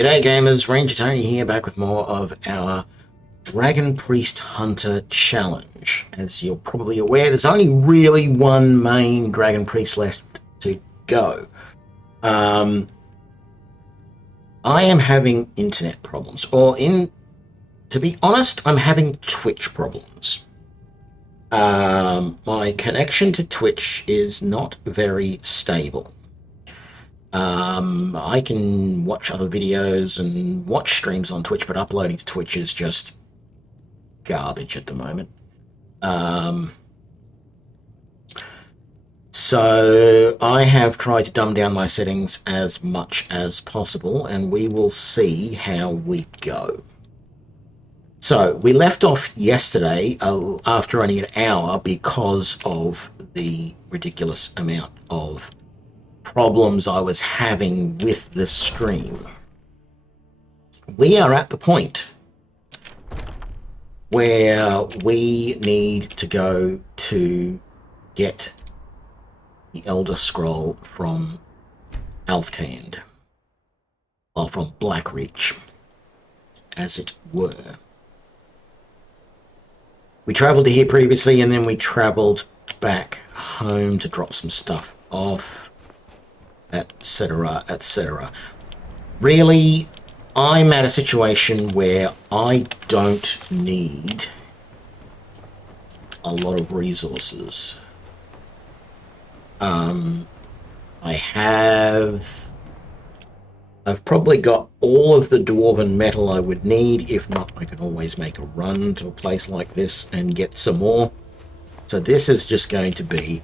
G'day gamers, Ranger Tony here, back with more of our Dragon Priest Hunter Challenge. As you're probably aware, there's only really one main Dragon Priest left to go. I am having internet problems, to be honest, I'm having Twitch problems. My connection to Twitch is not very stable. I can watch other videos and watch streams on Twitch, but uploading to Twitch is just garbage at the moment. So I have tried to dumb down my settings as much as possible, and we will see how we go. So we left off yesterday after only an hour because of the ridiculous amount of problems I was having with the stream. We are at the point where we need to go to get the Elder Scroll from Alftand, or from Blackreach, as it were. We travelled to here previously, and then we travelled back home to drop some stuff off, etc., etc. Really, I'm at a situation where I don't need a lot of resources. I've probably got all of the dwarven metal I would need. If not, I can always make a run to a place like this and get some more. So this is just going to be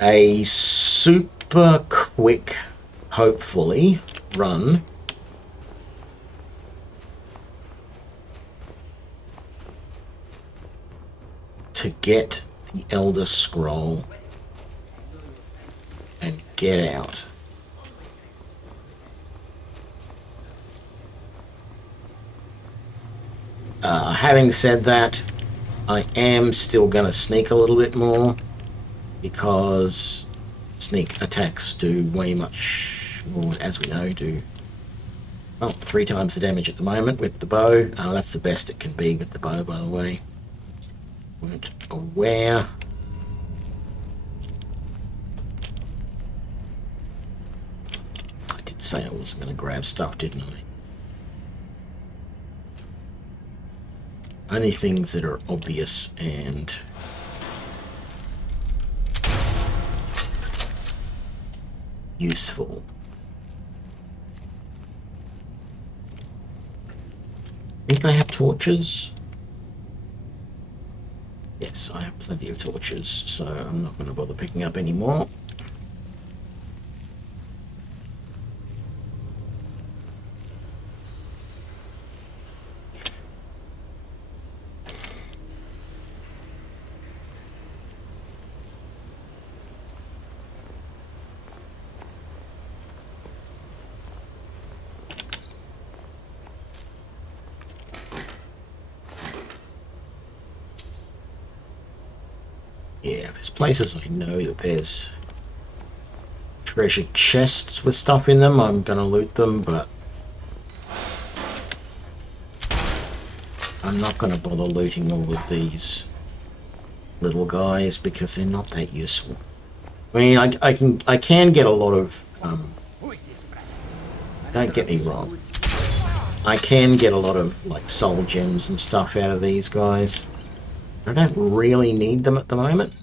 a super quick, hopefully, run to get the Elder Scroll and get out. Having said that, I am still going to sneak a little bit more, because sneak attacks do way much more, as we know, do 3 times the damage at the moment with the bow. That's the best it can be with the bow, by the way. Weren't aware. I did say I wasn't going to grab stuff, didn't I? Only things that are obvious and useful. I think I have torches. Yes, I have plenty of torches, so I'm not going to bother picking up any more. Yeah, there's places I know that there's treasure chests with stuff in them. I'm gonna loot them, but I'm not gonna bother looting all of these little guys because they're not that useful. I mean, I can get a lot of don't get me wrong, I can get a lot of like soul gems and stuff out of these guys. I don't really need them at the moment.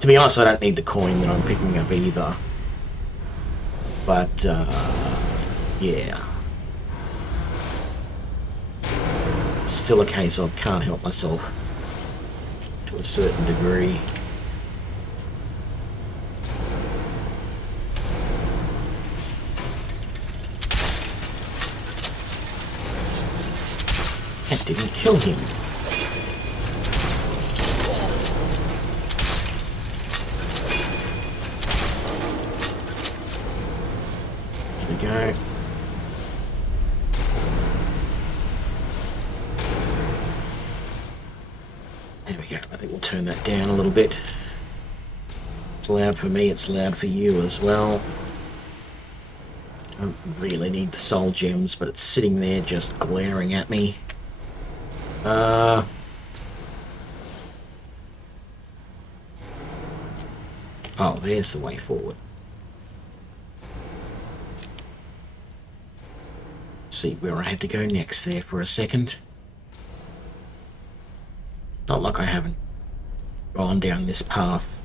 To be honest, I don't need the coin that I'm picking up either. But, yeah. Still a case of can't help myself to a certain degree. That didn't kill him. There we go. There we go. I think we'll turn that down a little bit. It's loud for me, it's loud for you as well. Don't really need the soul gems, but it's sitting there just glaring at me. Oh, there's the way forward. Let's see where I had to go next there for a second. Not like I haven't gone down this path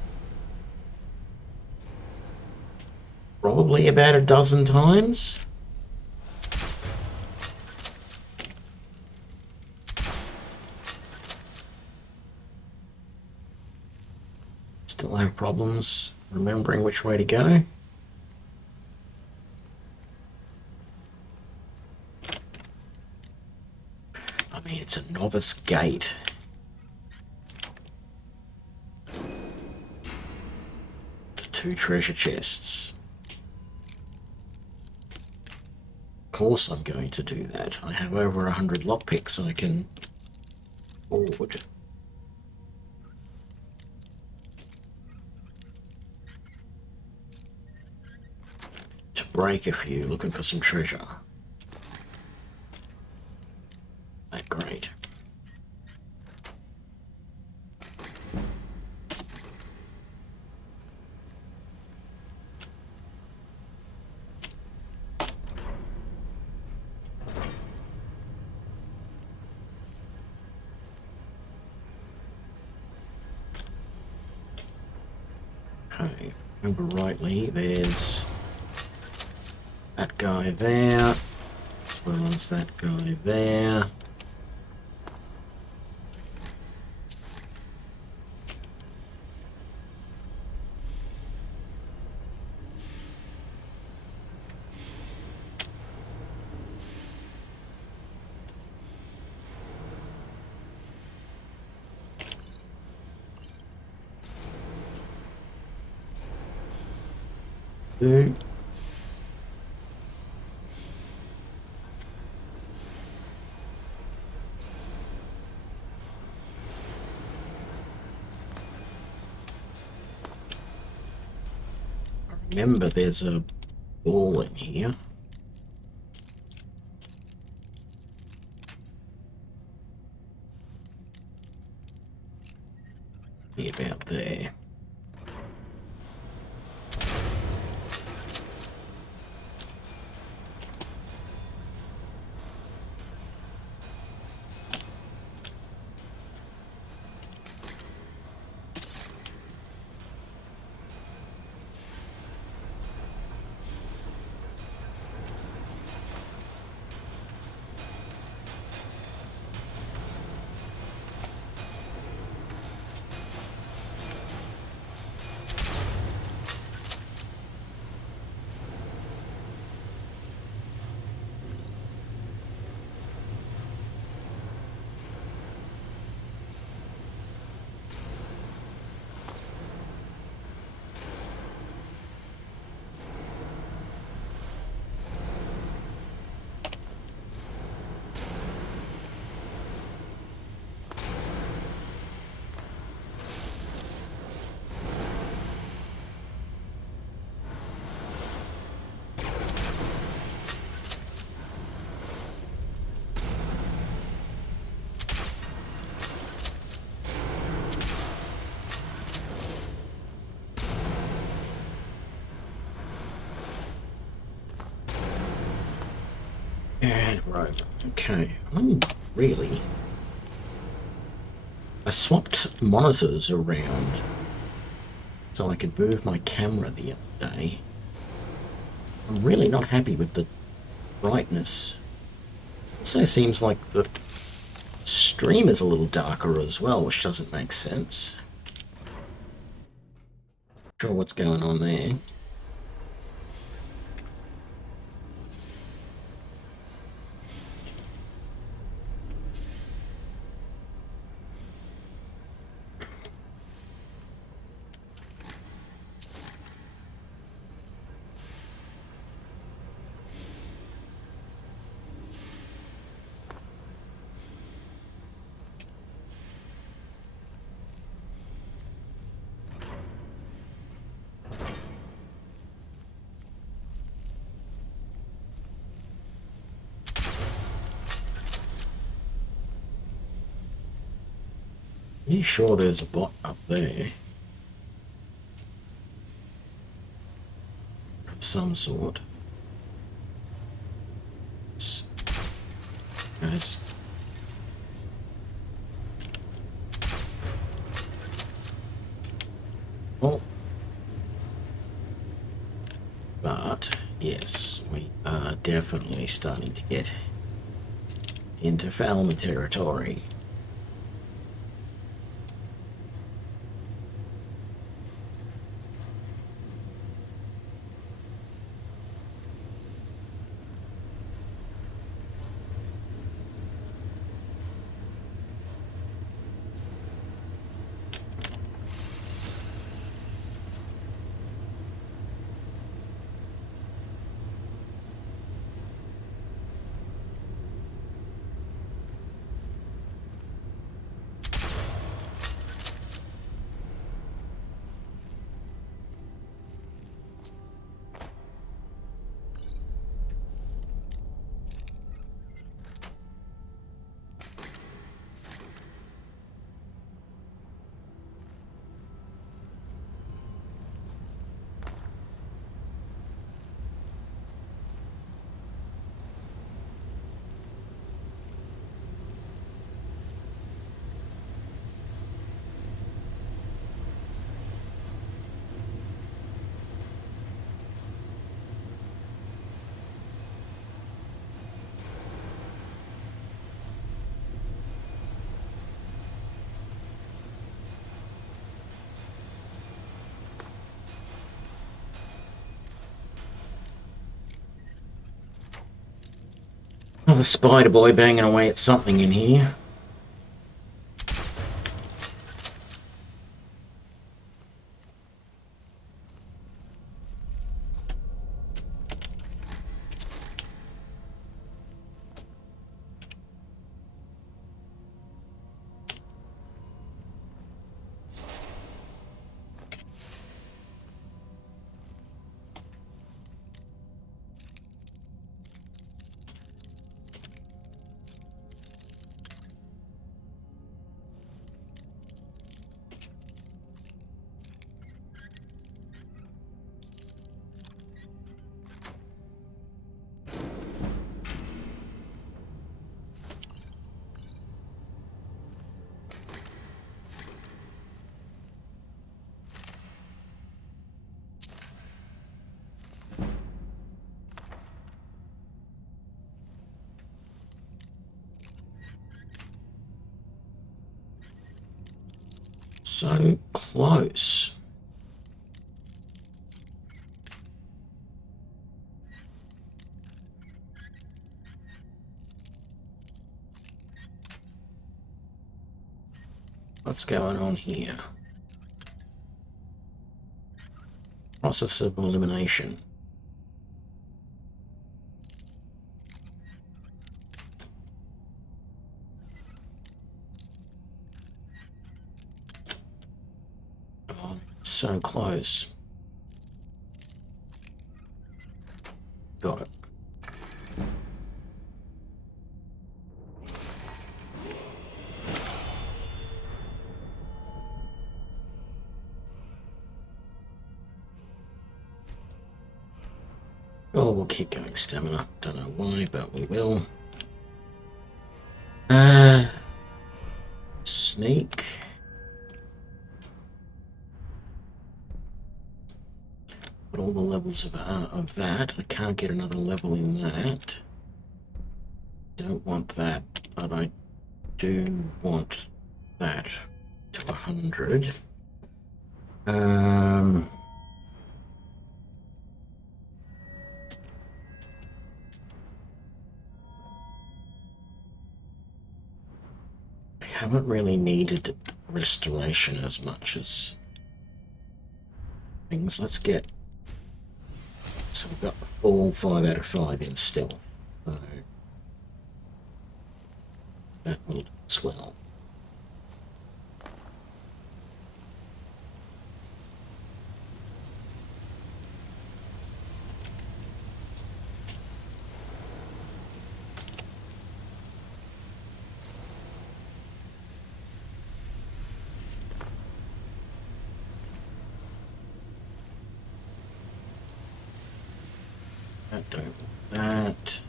probably about a dozen times. Still have problems remembering which way to go. I mean, it's a novice gate. The 2 treasure chests. Of course I'm going to do that. I have over 100 lockpicks I can forward. To break a few, looking for some treasure. That great. Okay, remember rightly, there's that guy there, as well as that guy there. Two. Remember, there's a ball in here. Be about there. And right, okay, really, I swapped monitors around so I could move my camera the other day. I'm really not happy with the brightness. It also seems like the stream is a little darker as well, which doesn't make sense. Not sure what's going on there. you sure there's a bot up there? Of some sort. Guys. Oh. But, yes, we are definitely starting to get into Falmer territory. Another spider boy banging away at something in here. So close. What's going on here? Process of elimination. Oh, so close. Got it. Oh, we'll keep going stamina. Don't know why, but we will. Sneak. Put all the levels of that. I can't get another level in that. Don't want that, but I do want that to 100. I haven't really needed restoration as much as things. Let's get. So we've got all 5 out of 5 in still. So that will do as well. I don't want that.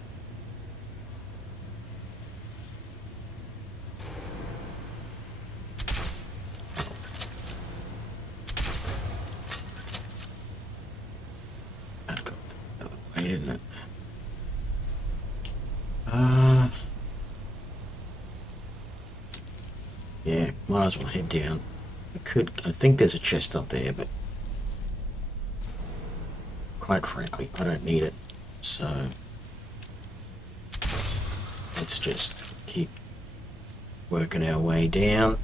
That got the other way, didn't it? Yeah, might as well head down. I think there's a chest up there, but quite frankly, I don't need it. So let's just keep working our way down.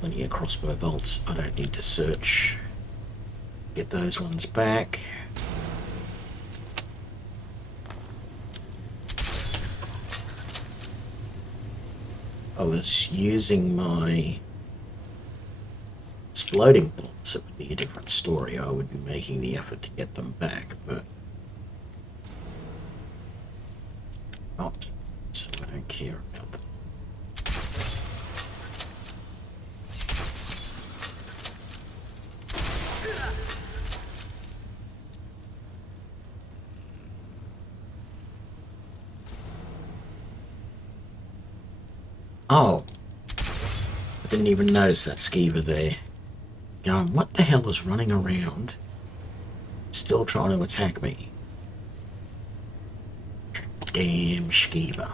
Plenty of crossbow bolts. I don't need to search. Get those ones back. I was using my exploding bolts, it would be a different story. I would be making the effort to get them back, but not, so I don't care about them. Oh, I didn't even notice that skeever there. Going, what the hell is running around? Still trying to attack me. Damn skeever.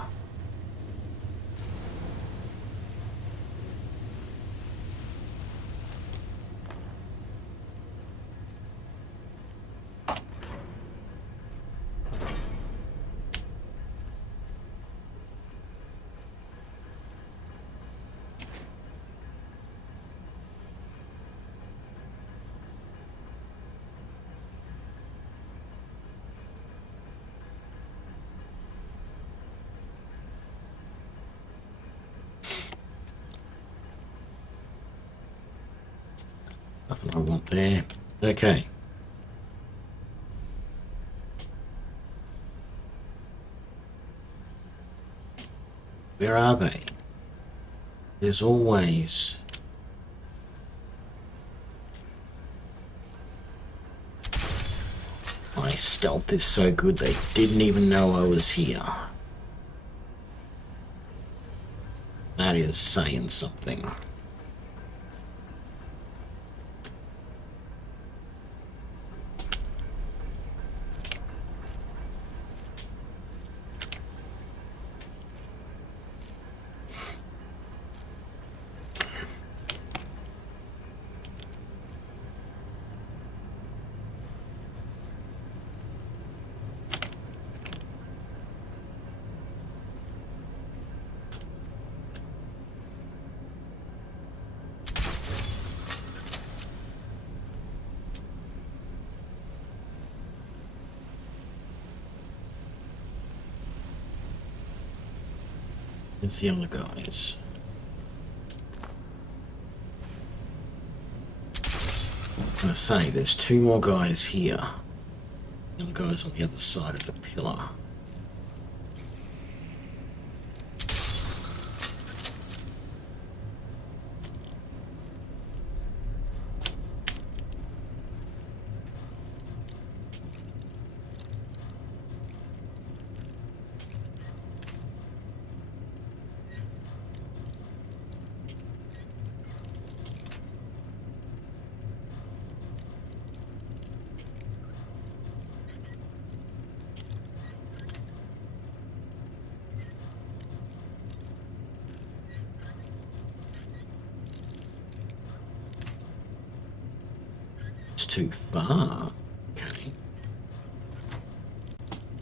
Nothing I want there. Okay. Where are they? There's always... My stealth is so good they didn't even know I was here. That is saying something. It's the other guys. I'm gonna say there's two more guys here. The other guys on the other side of the pillar. Too far. Okay.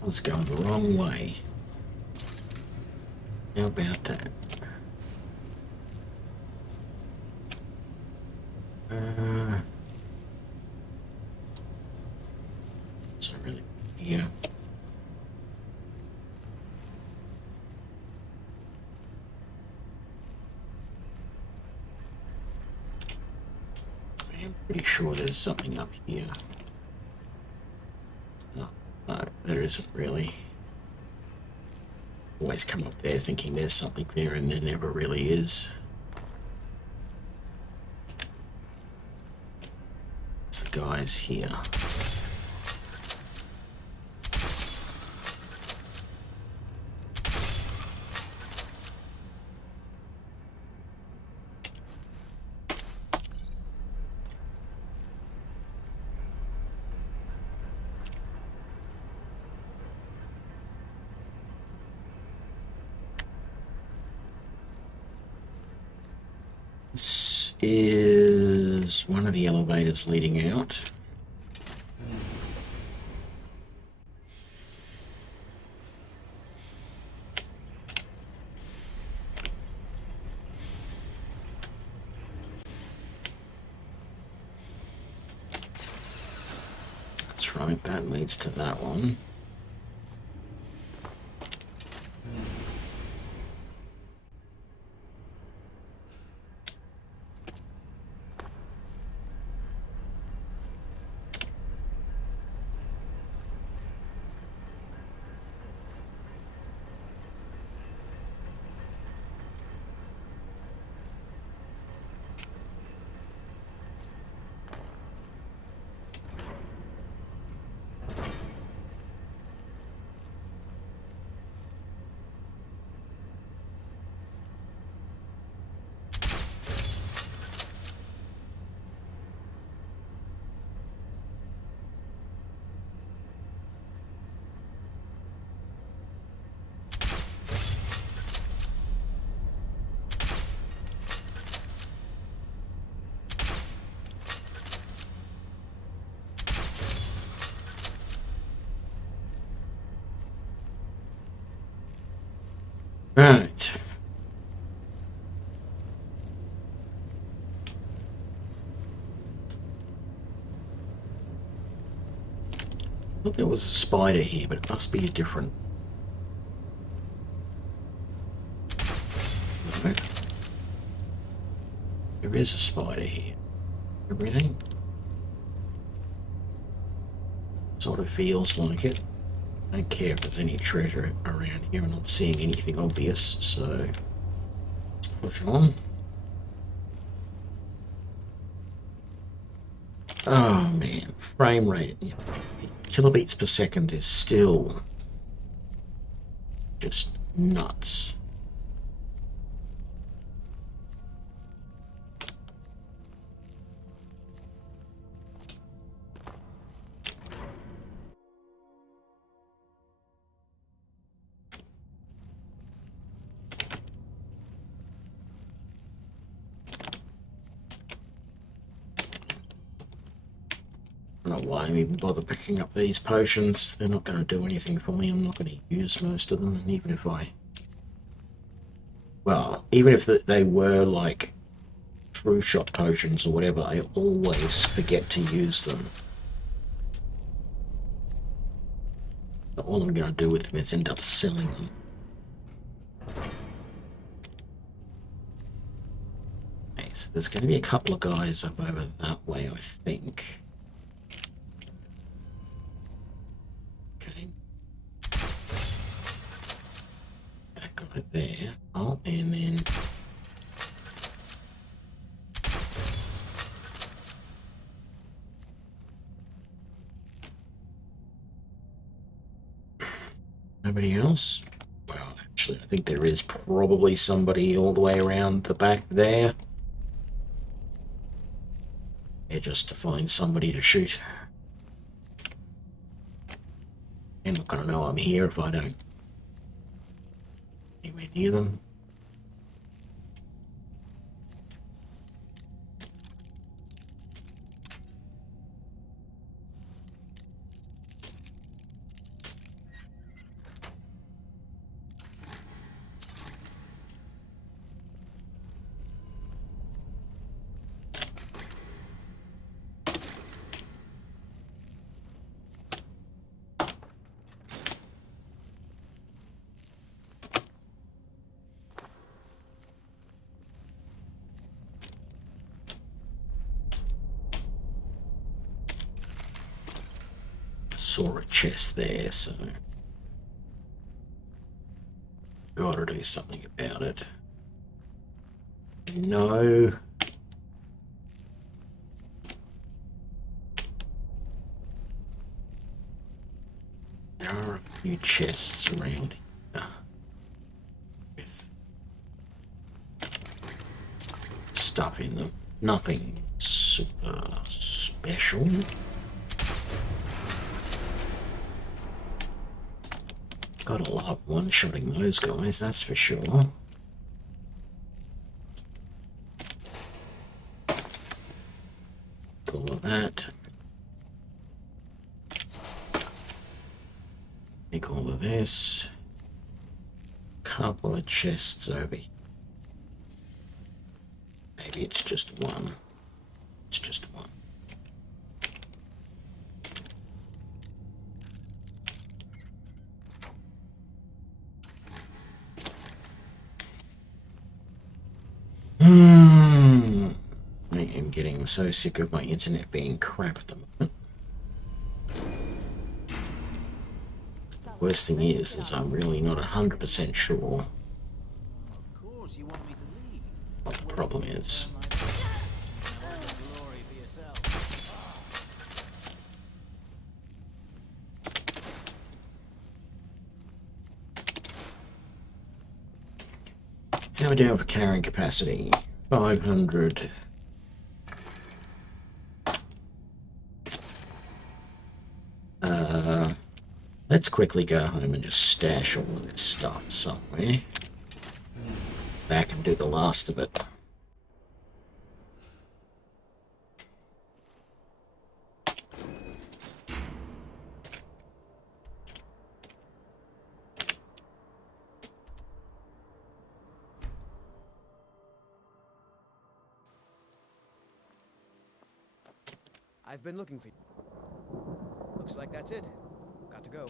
I was going the wrong way. How about that? So really, yeah. I'm pretty sure there's something up here. No, there isn't really. Always come up there thinking there's something there and there never really is. It's the guys here. is one of the elevators leading out. That's right, that leads to that one. Right. I thought there was a spider here, but it must be a different... No. There is a spider here. Everything sort of feels like it. I don't care if there's any treasure around here. I'm not seeing anything obvious, so let's push on. Oh man, frame rate, kilobeats per second is still just nuts. I don't know why I even bother picking up these potions. They're not going to do anything for me. I'm not going to use most of them, and even if I... Well, even if they were like true shot potions or whatever, I always forget to use them. So all I'm going to do with them is end up selling them. Okay, so there's going to be a couple of guys up over that way, I think. Okay. That guy there. Oh, and then... Nobody else? Well, actually, I think there is probably somebody all the way around the back there. Yeah, just to find somebody to shoot. They're not going to know I'm here if I don't anywhere near them. Saw a chest there, so gotta do something about it. No. There are a few chests around here with stuff in them. Nothing super special. Gotta love one-shotting those guys, that's for sure. of that. Make all of this. Couple of chests over here. Maybe it's just one. It's just one. I am getting so sick of my internet being crap at the moment. Worst thing is I'm really not 100% sure what the problem is. How are we doing for carrying capacity? 500. Let's quickly go home and just stash all of this stuff somewhere. Back and do the last of it. I've been looking for you. Looks like that's it. Got to go.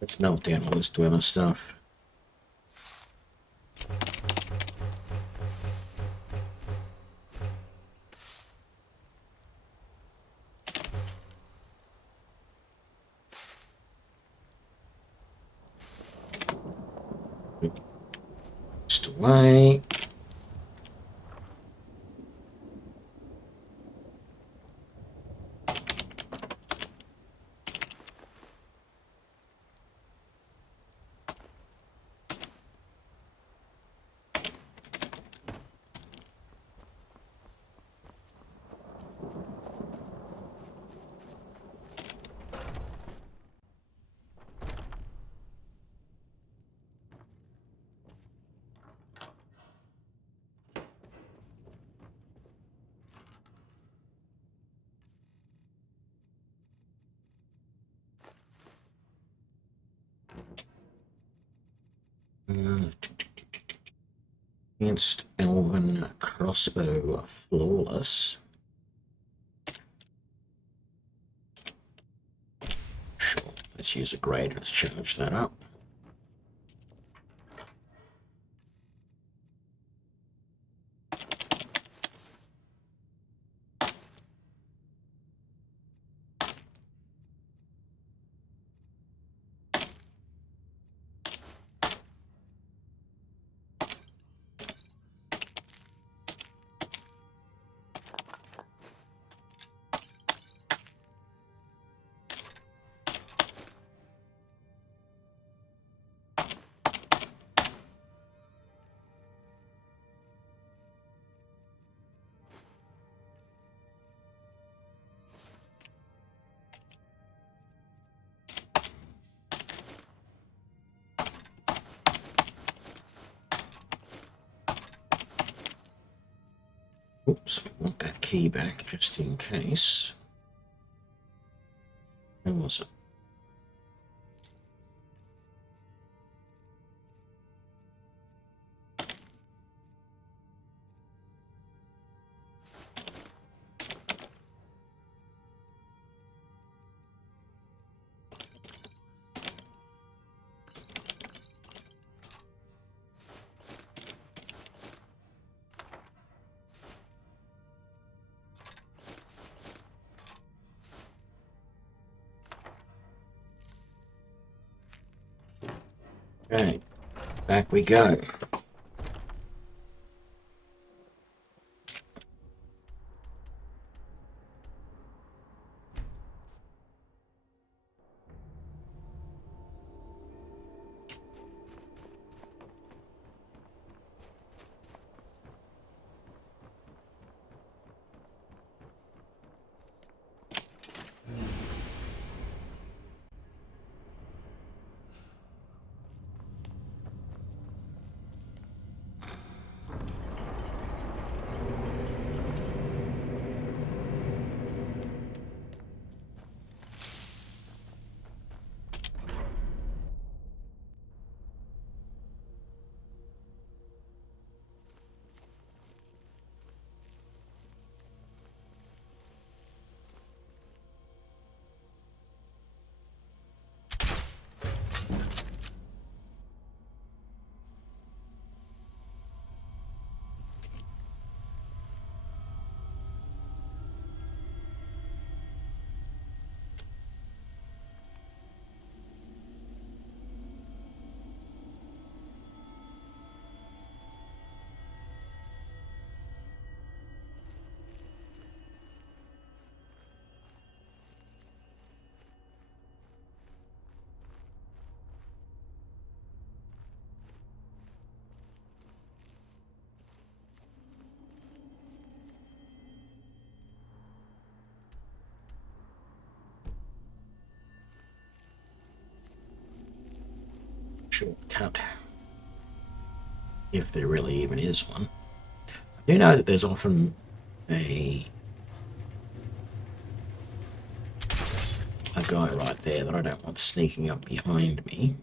Let's melt down all this dweller stuff. Just away. Against Elven crossbow flawless. Sure, let's use a grader to charge that up. Oops, I want that key back just in case. Where was it? Okay, back we go. shortcut, if there really even is one. I do know that there's often a guy right there that I don't want sneaking up behind me.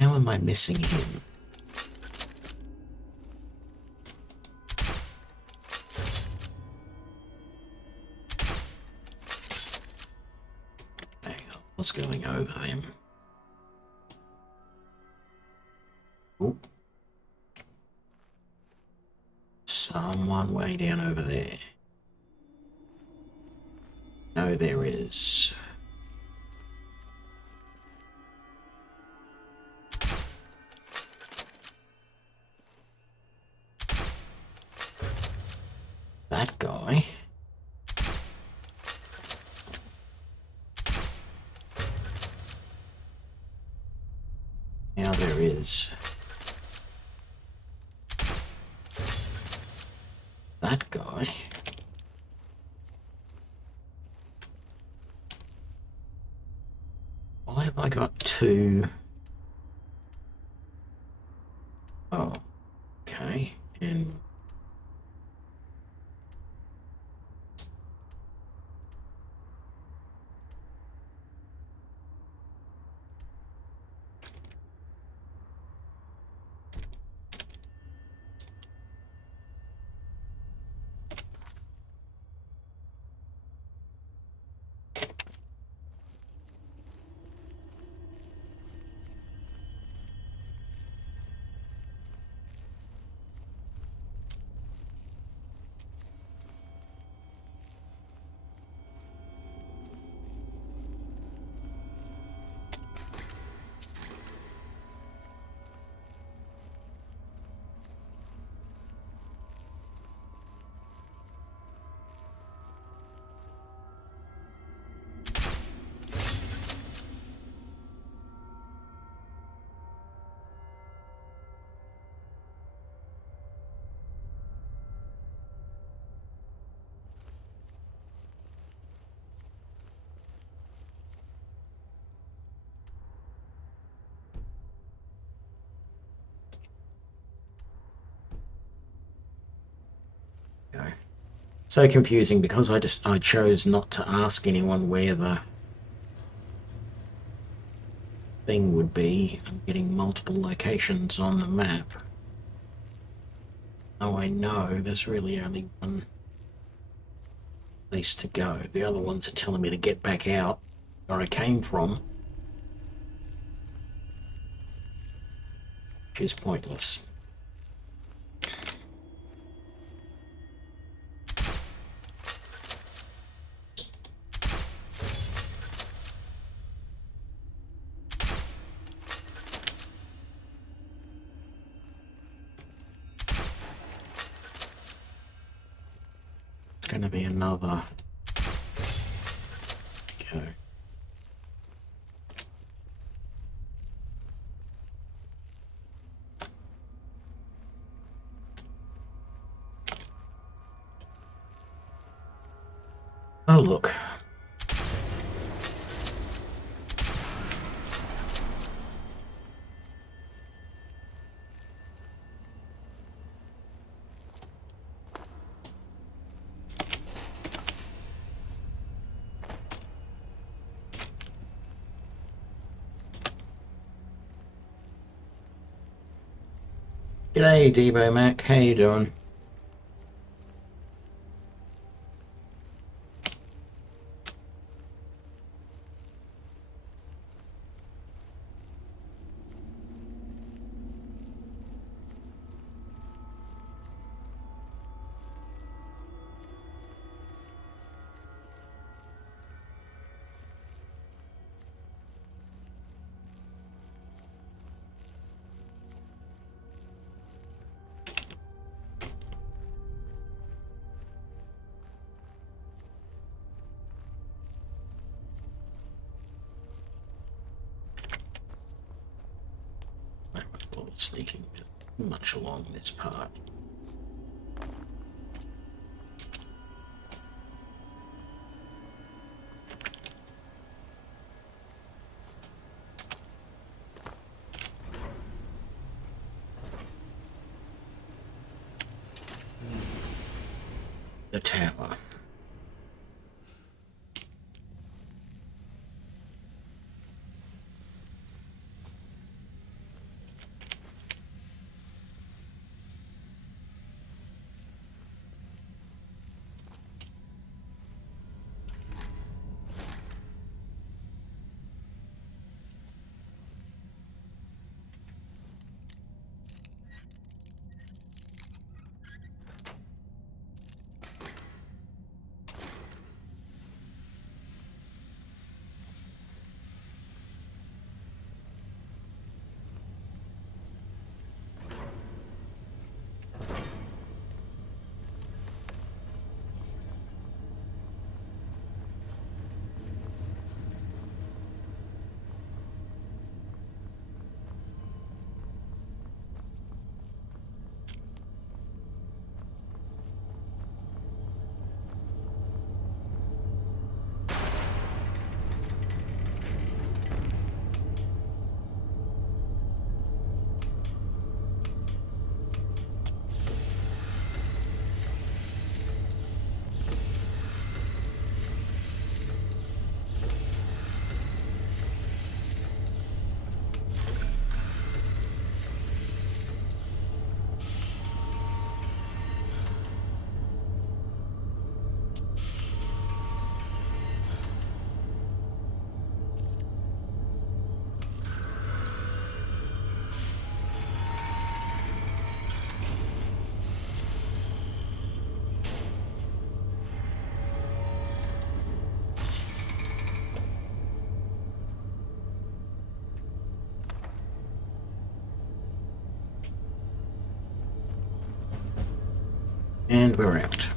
How am I missing him? Okay, I was going over them. Oh. Someone way down over there. No, there is. That guy. Now there is. That guy. Why have I got two? Oh, okay. And so confusing because I chose not to ask anyone where the thing would be. I'm getting multiple locations on the map. Oh, I know there's really only one place to go. The other ones are telling me to get back out where I came from, which is pointless. Going to be another go. Oh look. G'day, Debo Mac. How you doing? sneaking much along this part. The tower. And we're out.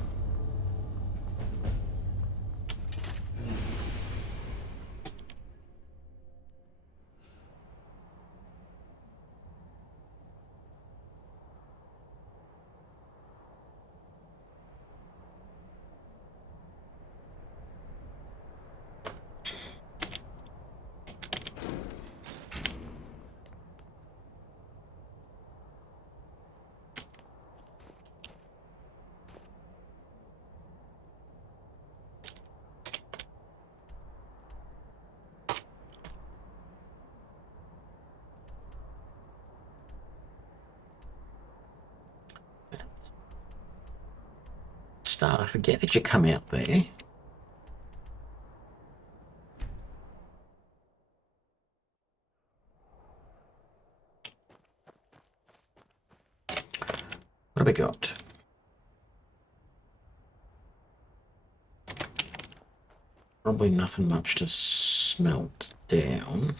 Start. I forget that you come out there. What have we got? Probably nothing much to smelt down.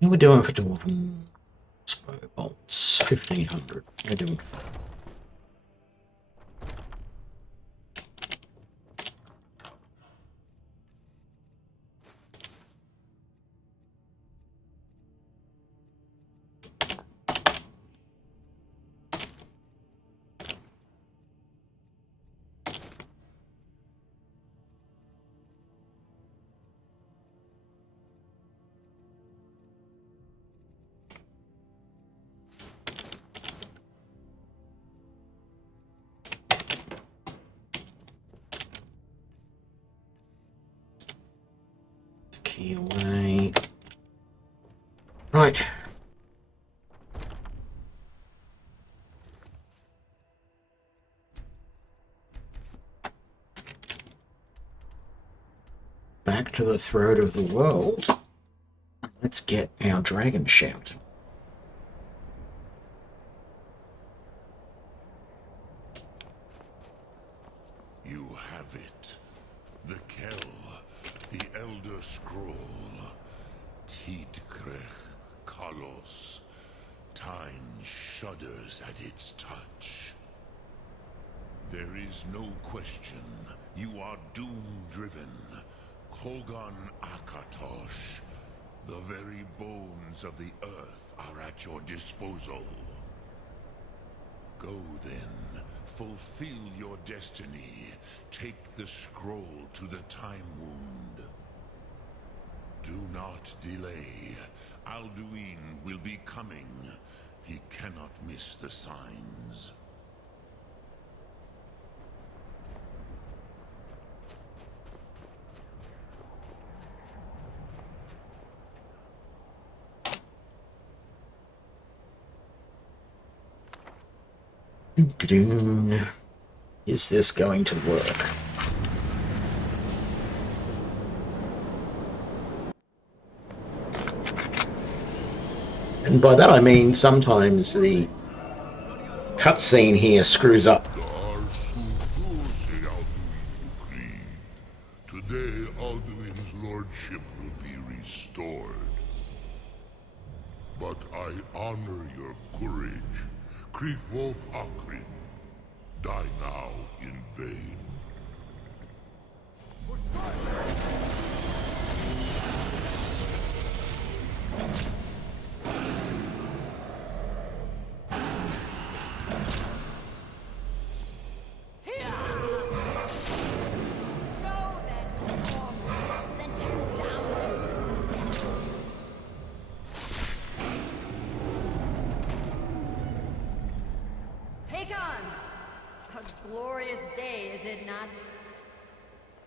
How are we doing for Dwarven crossbow bolts? 1500. We're doing fine. Key away. Right. Back to the throat of the world. Let's get our dragon shout. Kalos. Time shudders at its touch. There is no question. You are doom-driven. Kogan Akatosh. The very bones of the earth are at your disposal. Go then. Fulfill your destiny. Take the scroll to the Time Wound. Do not delay. Alduin will be coming. He cannot miss the signs. Is this going to work? And by that I mean sometimes the cutscene here screws up. Today Alduin's lordship will be restored. But I honor your courage. Krithwolf Akrin. Die now in vain.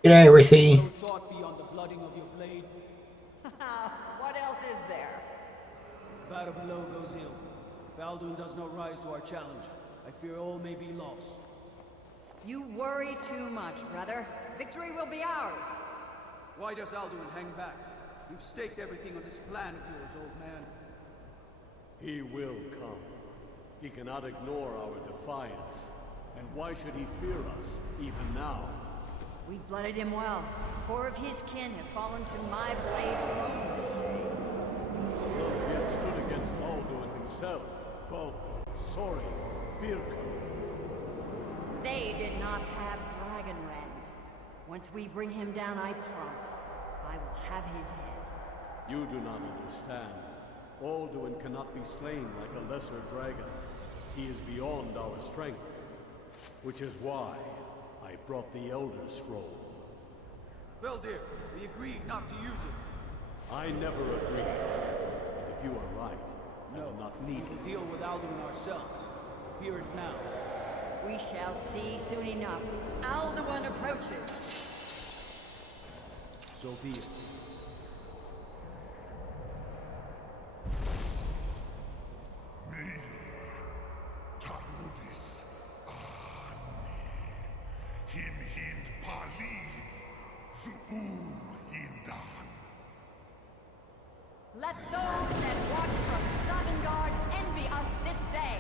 G'day, Rithy. No thought beyond the blooding of your blade. What else is there? Battle below goes ill. If Alduin does not rise to our challenge, I fear all may be lost. You worry too much, brother. Victory will be ours. Why does Alduin hang back? You've staked everything on this plan of yours, old man. He will come. He cannot ignore our defiance. And why should he fear us, even now? We blooded him well. 4 of his kin have fallen to my blade alone this day. None yet stood against Alduin himself. Both Sori, Birka. They did not have Dragonrend. Once we bring him down, I promise, I will have his head. You do not understand. Alduin cannot be slain like a lesser dragon. He is beyond our strength. Which is why I brought the Elder Scroll. Veldir, we agreed not to use it. I never agreed. And if you are right, I will not need we it. will deal with Alduin ourselves. Hear it now. We shall see soon enough. Alduin approaches. So be it. Tarudis Him hind paliv Zuu hindan. Let those that watch from Sovngarde envy us this day.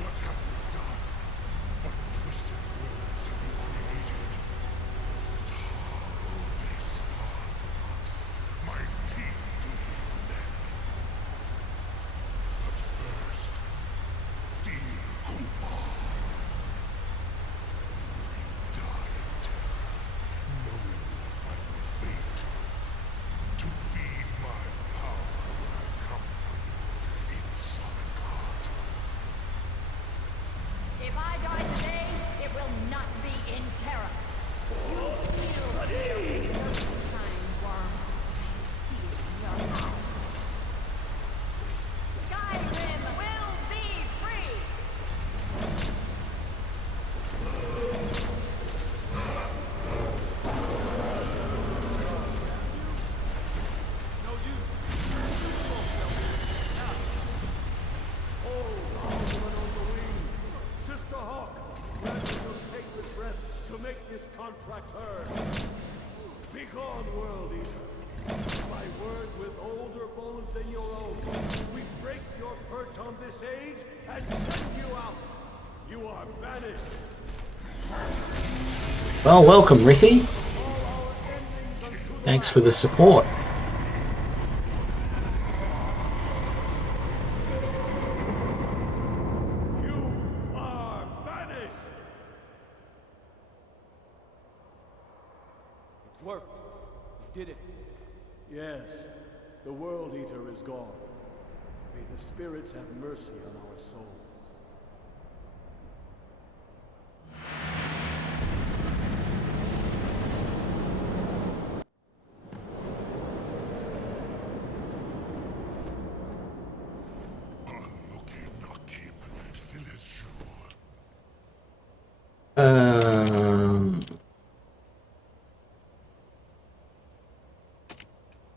What have you done? What twisted words have you created? Tarudis Arnox, my teeth to his neck. But first, dear Kumar, we die in terror, knowing the final fate. To feed my power, I come for you in Sovngarde. If I die today, it will not be in terror. You feel fear time, worm. See it in your mouth. Skyrim will be free! It's no use. Oh, Alduin on the wing! Sister Hawk, grant me your sacred breath to make this contract heard. and send you out. You are banished. Well, welcome, Ricky. Thanks for the support. You are banished. It worked. We did it. Yes, the World Eater is gone. May the spirits have mercy on our souls.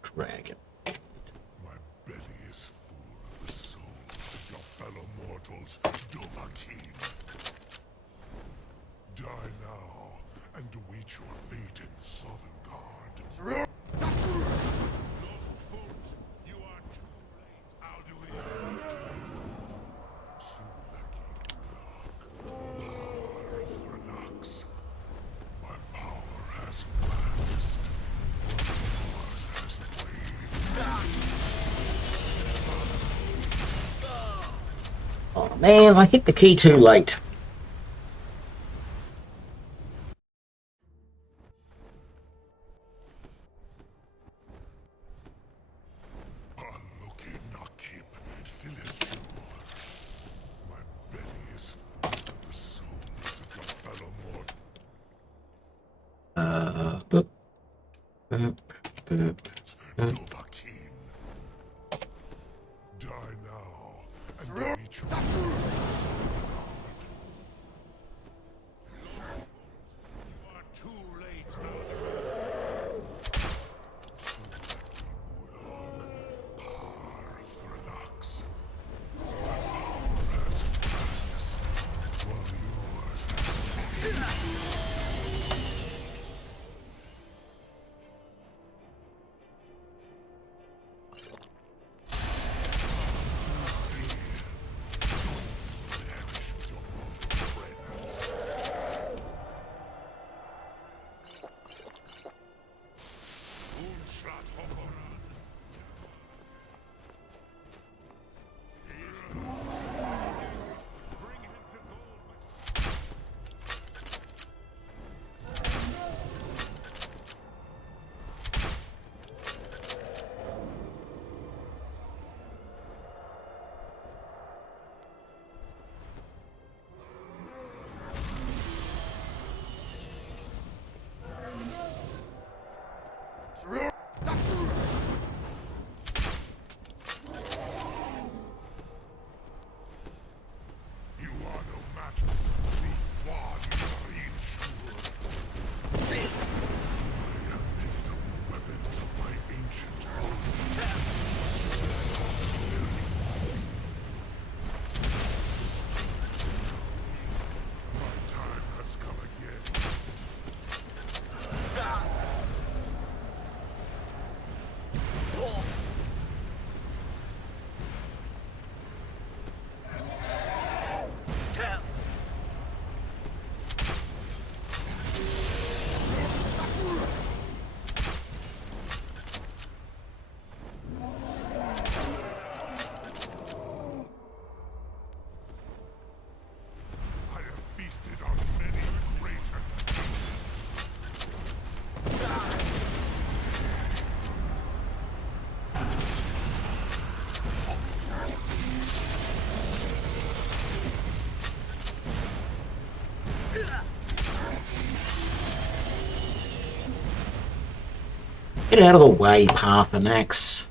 Dragon. My belly is full of the souls of your fellow mortals, Dovahkiin. Die now and await your fate in Sovngarde. Lawful foot, you are too late, Alduin. Sulaki Relax. My power has waxed. Yours has waned. Oh man, I hit the key too late. My belly is full of the souls of your fellow mortals. Boop. Boop. Boop. Dovahkiin. Die now and await your fate in Sovngarde. You are too late, Alduin. Relax. My power has waxed, while yours has perish with your mortal friends. Unshrat Hokoran. He is too strong. Bring him to Gold. You are no match for Ruthwan Yarin Shur. They have picked up the weapons of my ancient home. My time has come again. I have feasted on many great and Get out of the way, Parthenax.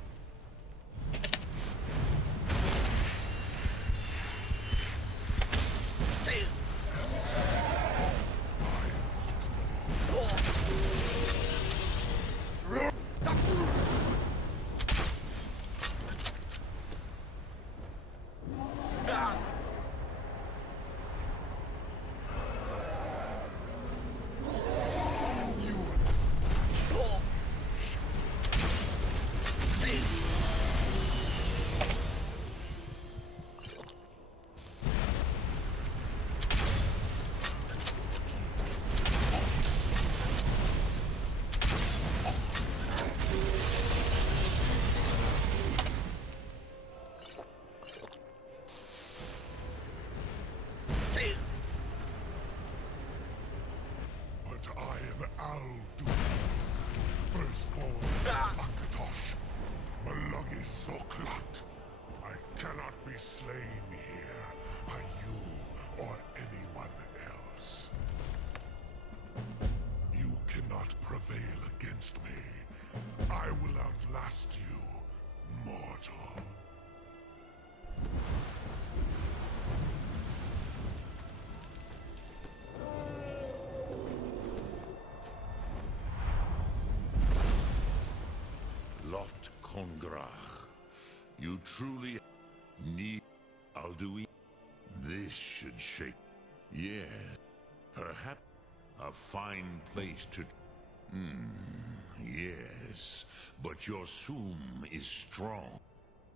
Zoklat. I cannot be slain here by you or anyone else. You cannot prevail against me. I will outlast you, mortal. Lot Kongrach. You truly need Alduin. This should shake. Yeah, perhaps a fine place to. Yes, but your Sum is strong.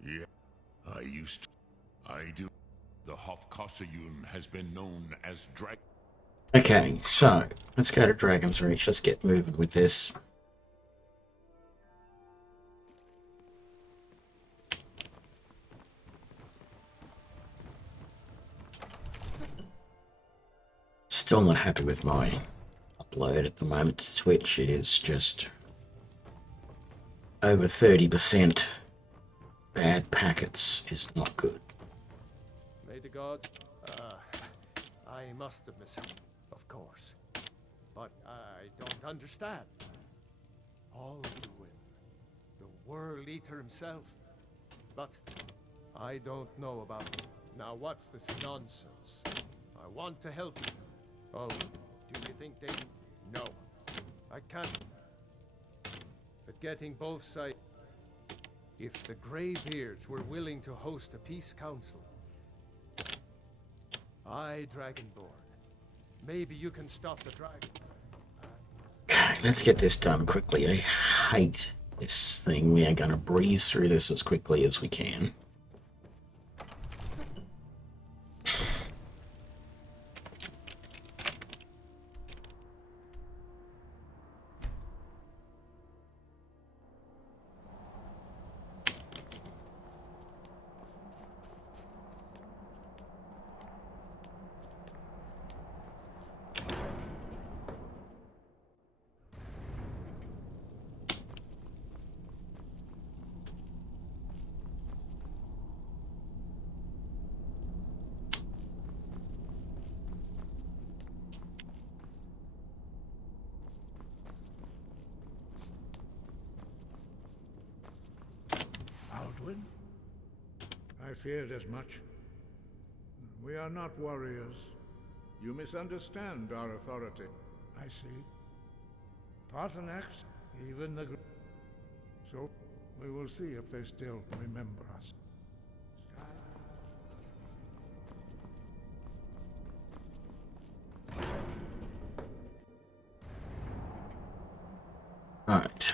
Yeah, I do. The Hofkossayun has been known as Drag. Okay, so let's go to Dragon's Reach. Let's get moving with this. Still not happy with my upload at the moment to Twitch. It is just over 30% bad packets is not good. May the gods... I must have missed him, of course. But I don't understand. Alduin, the World Eater himself. But I don't know about him. Now what's this nonsense? I want to help you. Oh, do you think they... No, I can't. But getting both sides... If the Greybeards were willing to host a peace council... Dragonborn. Maybe you can stop the dragons. Okay, let's get this done quickly. I hate this thing. We are going to breeze through this as quickly as we can. I feared as much. We are not warriors. You misunderstand our authority. I see. Paternax, even the... So, we will see if they still remember us. Alright.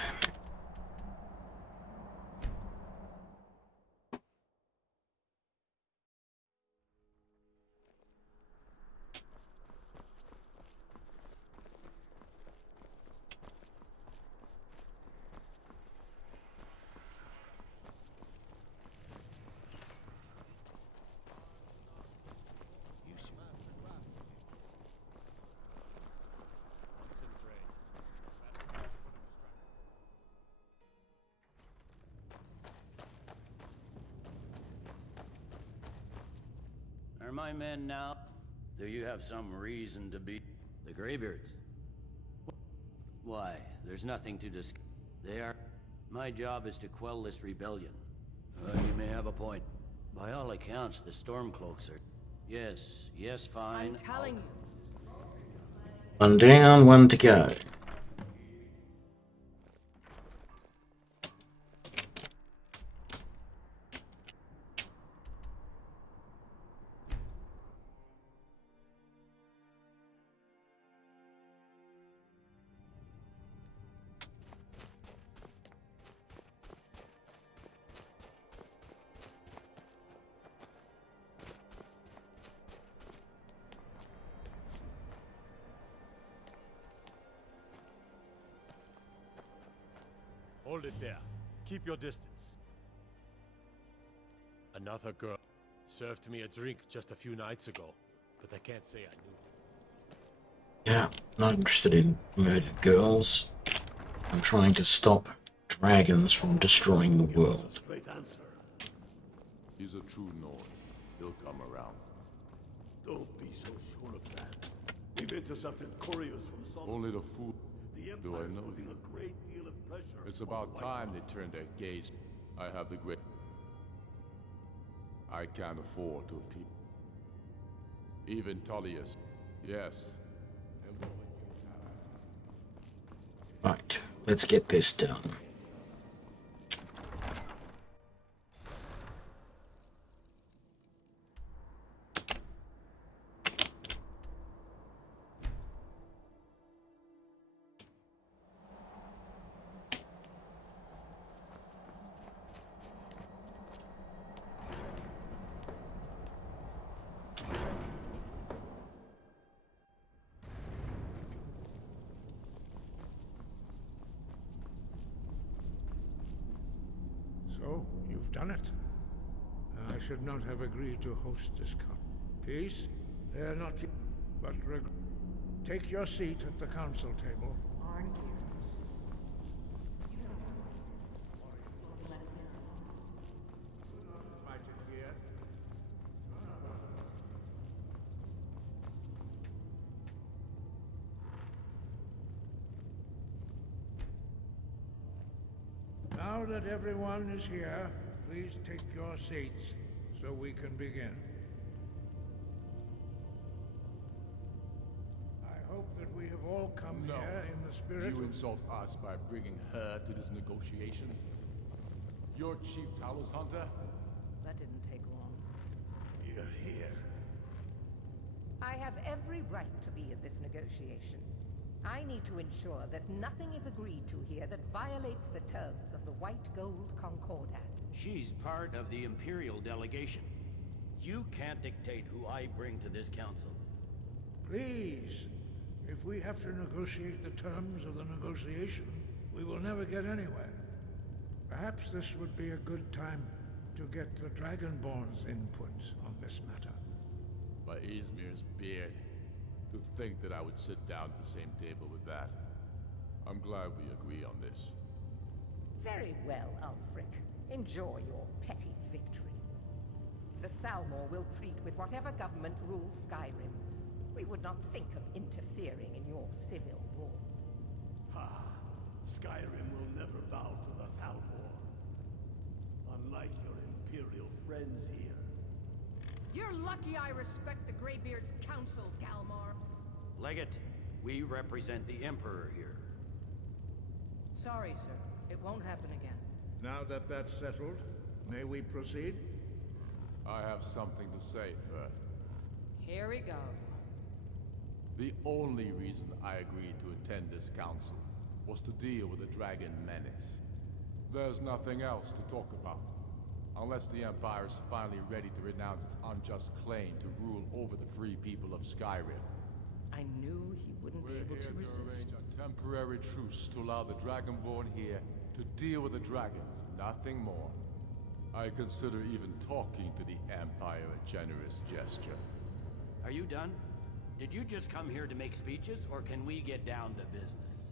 Are my men now? Do you have some reason to be the Greybeards? Why, there's nothing to discuss. They are... My job is to quell this rebellion. You may have a point. By all accounts, the Stormcloaks are... Yes, fine. I'm telling you. One down, one to go. Hold it there. Keep your distance. Another girl served me a drink just a few nights ago, but I can't say I knew. Yeah, not interested in murdered girls. I'm trying to stop dragons from destroying the world. Straight answer. He's a true Nord. He'll come around. Don't be so sure of that. We've intercepted couriers from Solomon. Only the fool. The Do I Empire's know putting you? a great deal of pressure. It's on about the White time House. they turned their gaze. I have the great. I can't afford to appeal. Even Tullius. Yes. Right, let's get this done. So, you've done it. I should not have agreed to host this con. Peace? They're not yet, but take your seat at the council table. Invited here. Now that everyone is here, please take your seats so we can begin. I hope that we have all come No. here in the spirit You of... insult us by bringing her to this negotiation? You're Chief Talos Hunter? That didn't take long. You're here. I have every right to be at this negotiation. I need to ensure that nothing is agreed to here that violates the terms of the White Gold Concordat. She's part of the Imperial delegation. You can't dictate who I bring to this council. Please, if we have to negotiate the terms of the negotiation, we will never get anywhere. Perhaps this would be a good time to get the Dragonborn's input on this matter. By Izmir's beard. To think that I would sit down at the same table with that. I'm glad we agree on this. Very well, Ulfric. Enjoy your petty victory. The Thalmor will treat with whatever government rules Skyrim. We would not think of interfering in your civil war. Ha! Skyrim will never bow to the Thalmor. Unlike your Imperial friends here. You're lucky I respect the Greybeard's counsel, Galmar. Legate, we represent the Emperor here. Sorry, sir. It won't happen again. Now that that's settled, may we proceed? I have something to say first. Here we go. The only reason I agreed to attend this council was to deal with the dragon menace. There's nothing else to talk about. Unless the Empire is finally ready to renounce its unjust claim to rule over the free people of Skyrim. I knew he wouldn't be able to resist. arrange a temporary truce to allow the Dragonborn here to deal with the dragons, nothing more. I consider even talking to the Empire a generous gesture. Are you done? Did you just come here to make speeches, or can we get down to business?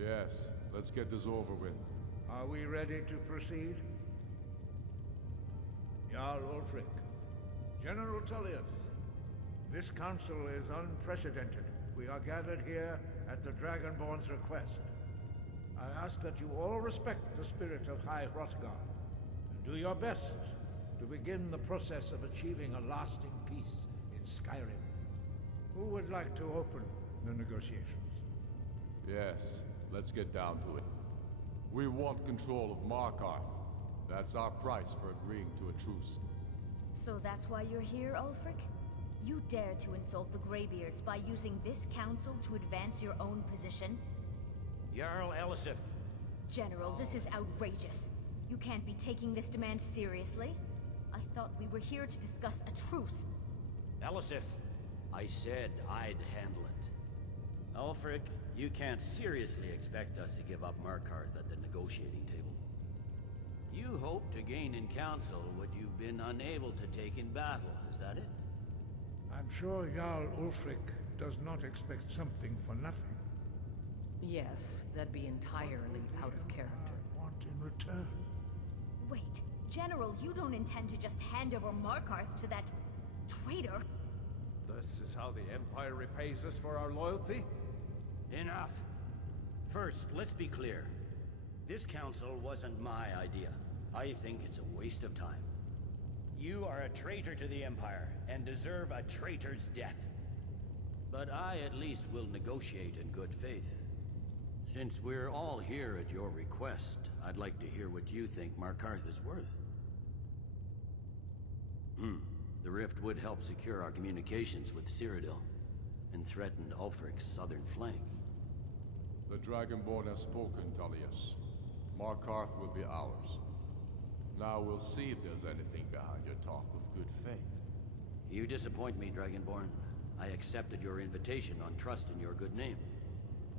Yes, let's get this over with. Are we ready to proceed? Jarl Ulfric, General Tullius, this council is unprecedented. We are gathered here at the Dragonborn's request. I ask that you all respect the spirit of High Hrothgar, and do your best to begin the process of achieving a lasting peace in Skyrim. Who would like to open the negotiations? Yes, let's get down to it. We want control of Markarth. That's our price for agreeing to a truce. So that's why you're here, Ulfric? You dare to insult the Greybeards by using this council to advance your own position? Jarl Elisif. General, this is outrageous. You can't be taking this demand seriously. I thought we were here to discuss a truce. Elisif, I said I'd handle it. Ulfric, you can't seriously expect us to give up Markarth at the negotiating table. You hope to gain in council what you've been unable to take in battle, is that it? I'm sure Jarl Ulfric does not expect something for nothing. Yes, that'd be entirely out of character. Want in return? Wait, General, you don't intend to just hand over Markarth to that traitor? This is how the Empire repays us for our loyalty? Enough! First, let's be clear. This council wasn't my idea. I think it's a waste of time. You are a traitor to the Empire, and deserve a traitor's death. But I at least will negotiate in good faith. Since we're all here at your request, I'd like to hear what you think Markarth is worth. The rift would help secure our communications with Cyrodiil, and threatened Ulfric's southern flank. The Dragonborn has spoken, Tullius. Markarth will be ours. Now we'll see if there's anything behind your talk of good faith. You disappoint me, Dragonborn. I accepted your invitation on trust in your good name.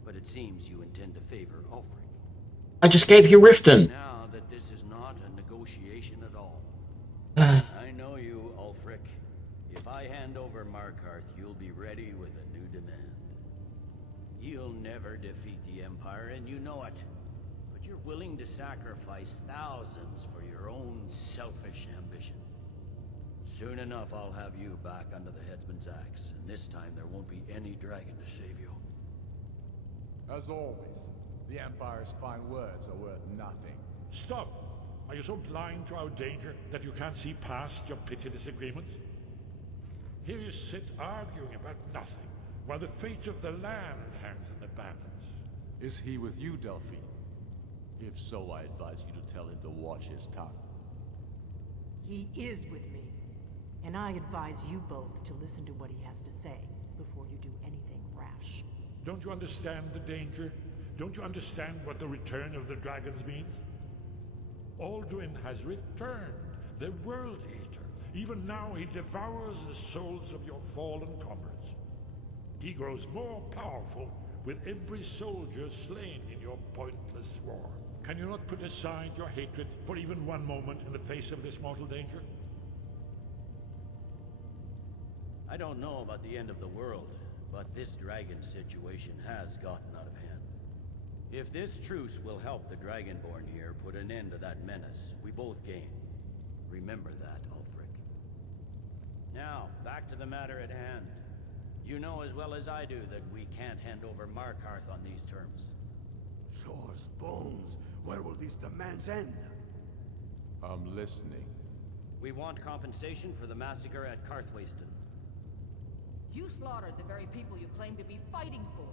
But it seems you intend to favor Ulfric. I just gave you Riften. Now that this is not a negotiation at all. I know you, Ulfric. If I hand over Markarth, you'll be ready with a new demand. You'll never defeat the Empire, and you know it. But you're willing to sacrifice thousands for your own selfish ambition. Soon enough, I'll have you back under the headsman's axe, and this time there won't be any dragon to save you. As always, the Empire's fine words are worth nothing. Stop! Are you so blind to our danger that you can't see past your petty disagreements? Here you sit arguing about nothing, while the fate of the land hangs in the balance. Is he with you, Delphine? If so, I advise you to tell him to watch his tongue. He is with me, and I advise you both to listen to what he has to say before you do anything rash. Don't you understand the danger? Don't you understand what the return of the dragons means? Alduin has returned, the World Eater. Even now he devours the souls of your fallen comrades. He grows more powerful with every soldier slain in your pointless war. Can you not put aside your hatred for even one moment in the face of this mortal danger? I don't know about the end of the world, but this dragon situation has gotten out of hand. If this truce will help the Dragonborn here put an end to that menace, we both gain. Remember that, Ulfric. Now, back to the matter at hand. You know as well as I do that we can't hand over Markarth on these terms. Swords, bones, where will these demands end? I'm listening. We want compensation for the massacre at Karthwasten. You slaughtered the very people you claim to be fighting for.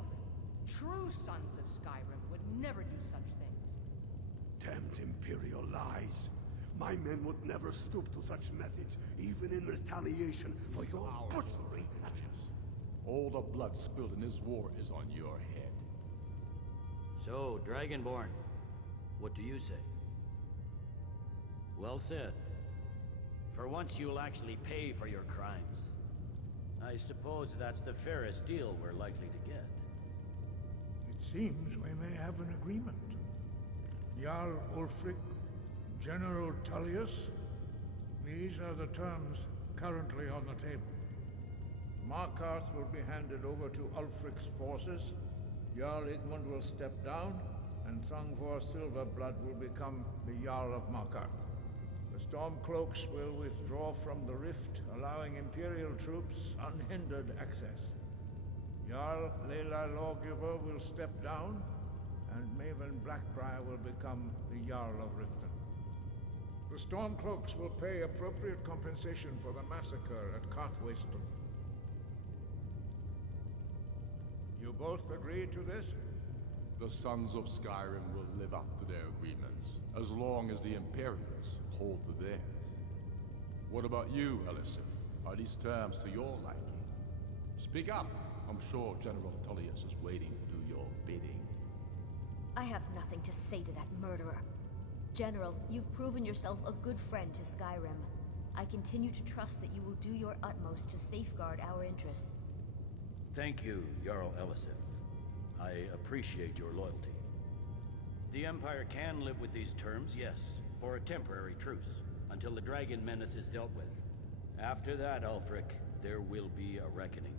True sons of Skyrim would never do such things. Damned Imperial lies. My men would never stoop to such methods, even in retaliation for your butchery at us. All the blood spilled in this war is on your head. So, Dragonborn, what do you say? Well said. For once you'll actually pay for your crimes. I suppose that's the fairest deal we're likely to get. It seems we may have an agreement. Jarl Ulfric, General Tullius, these are the terms currently on the table. Markarth will be handed over to Ulfric's forces, Jarl Igmund will step down, and Thungvor Silverblood will become the Jarl of Markarth. The Stormcloaks will withdraw from the rift, allowing Imperial troops unhindered access. Jarl Leila Lawgiver will step down, and Maven Blackbriar will become the Jarl of Riften. The Stormcloaks will pay appropriate compensation for the massacre at Karthwasten. You both agree to this? The Sons of Skyrim will live up to their agreements, as long as the Imperials hold to theirs. What about you, Elisif? Are these terms to your liking? Speak up! I'm sure General Tullius is waiting to do your bidding. I have nothing to say to that murderer. General, you've proven yourself a good friend to Skyrim. I continue to trust that you will do your utmost to safeguard our interests. Thank you, Jarl Elisif. I appreciate your loyalty. The Empire can live with these terms, yes, for a temporary truce, until the dragon menace is dealt with. After that, Ulfric, there will be a reckoning.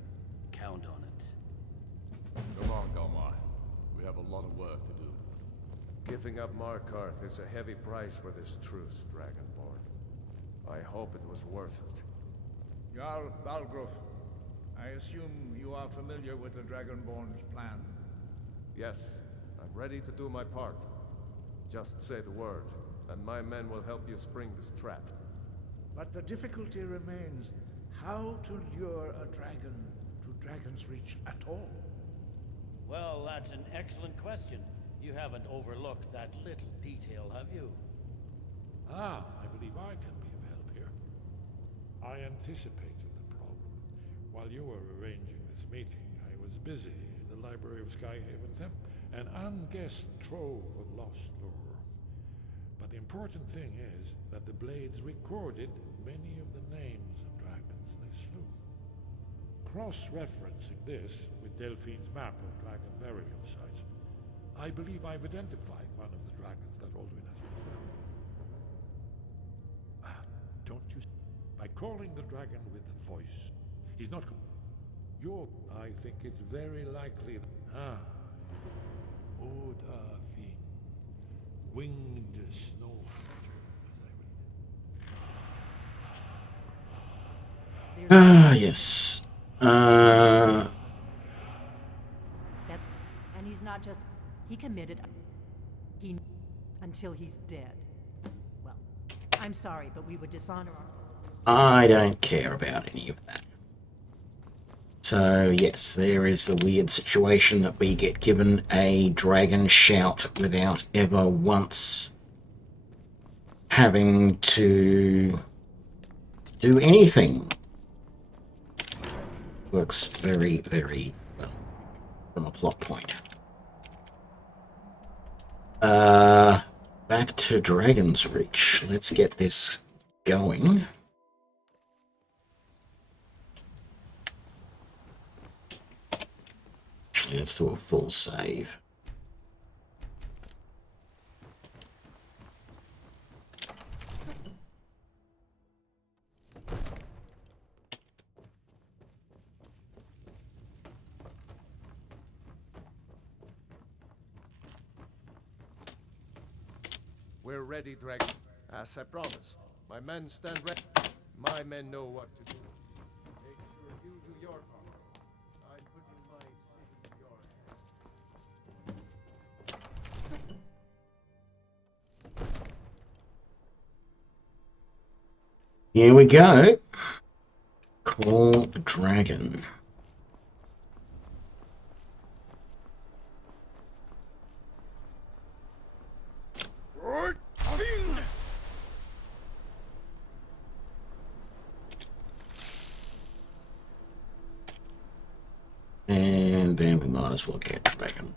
Count on it. Come on, Galmar. We We have a lot of work to do. Giving up Markarth is a heavy price for this truce, Dragonborn. I hope it was worth it. Jarl Balgruf, I assume you are familiar with the Dragonborn's plan? Yes, I'm ready to do my part. Just say the word, and my men will help you spring this trap. But the difficulty remains how to lure a dragon to Dragon's Reach at all. Well, that's an excellent question. You haven't overlooked that little detail, have you? Ah, I believe I can be of help here. I anticipated the problem. While you were arranging this meeting, I was busy in the library of Skyhaven Temple, an unguessed trove of lost lore. But the important thing is that the blades recorded many of the names of dragons they slew. Cross-referencing this with Delphine's map of dragon burial sites, I believe I've identified one of the dragons that Alduin has raised up. Don't you see? By calling the dragon with the voice, he's not... I think it's very likely that... Odafin, winged snow hunter, as I read. Ah, yes. That's... And he's not just... He committed... He... Until he's dead. Well, I'm sorry, but we would dishonor our... I don't care about any of that. So, yes, there is the weird situation that we get given a dragon shout without ever once having to do anything. Works very, very well from a plot point. Back to Dragon's Reach. Let's get this going. Actually, let's do a full save. We're ready, Dragon. As I promised, my men stand ready. My men know what to do. Make sure you do your part. I'm putting my city in your hands. Here we go. Call the dragon. And then we might as well get dragon.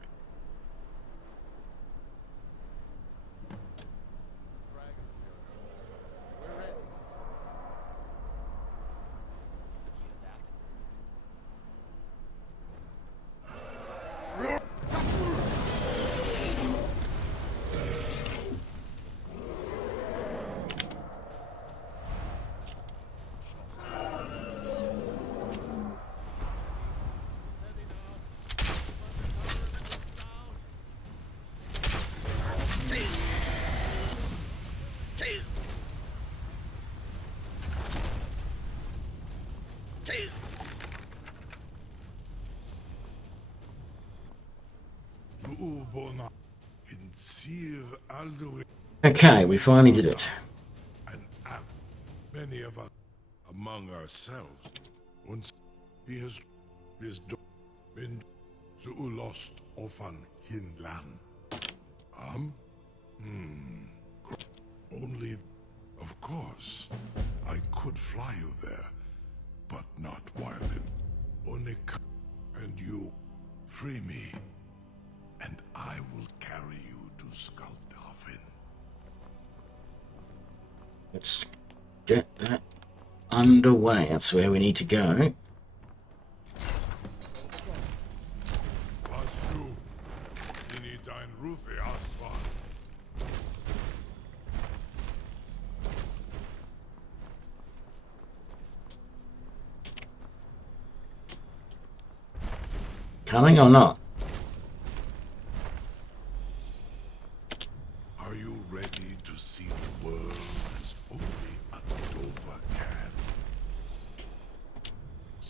Okay, we finally did it. And many of us among ourselves, once he has been to lost often hinland. Only, of course, I could fly you there, but not while in Onika. And you free me, and I will carry you to Skuldafin. Let's get that underway. That's where we need to go. Coming or not?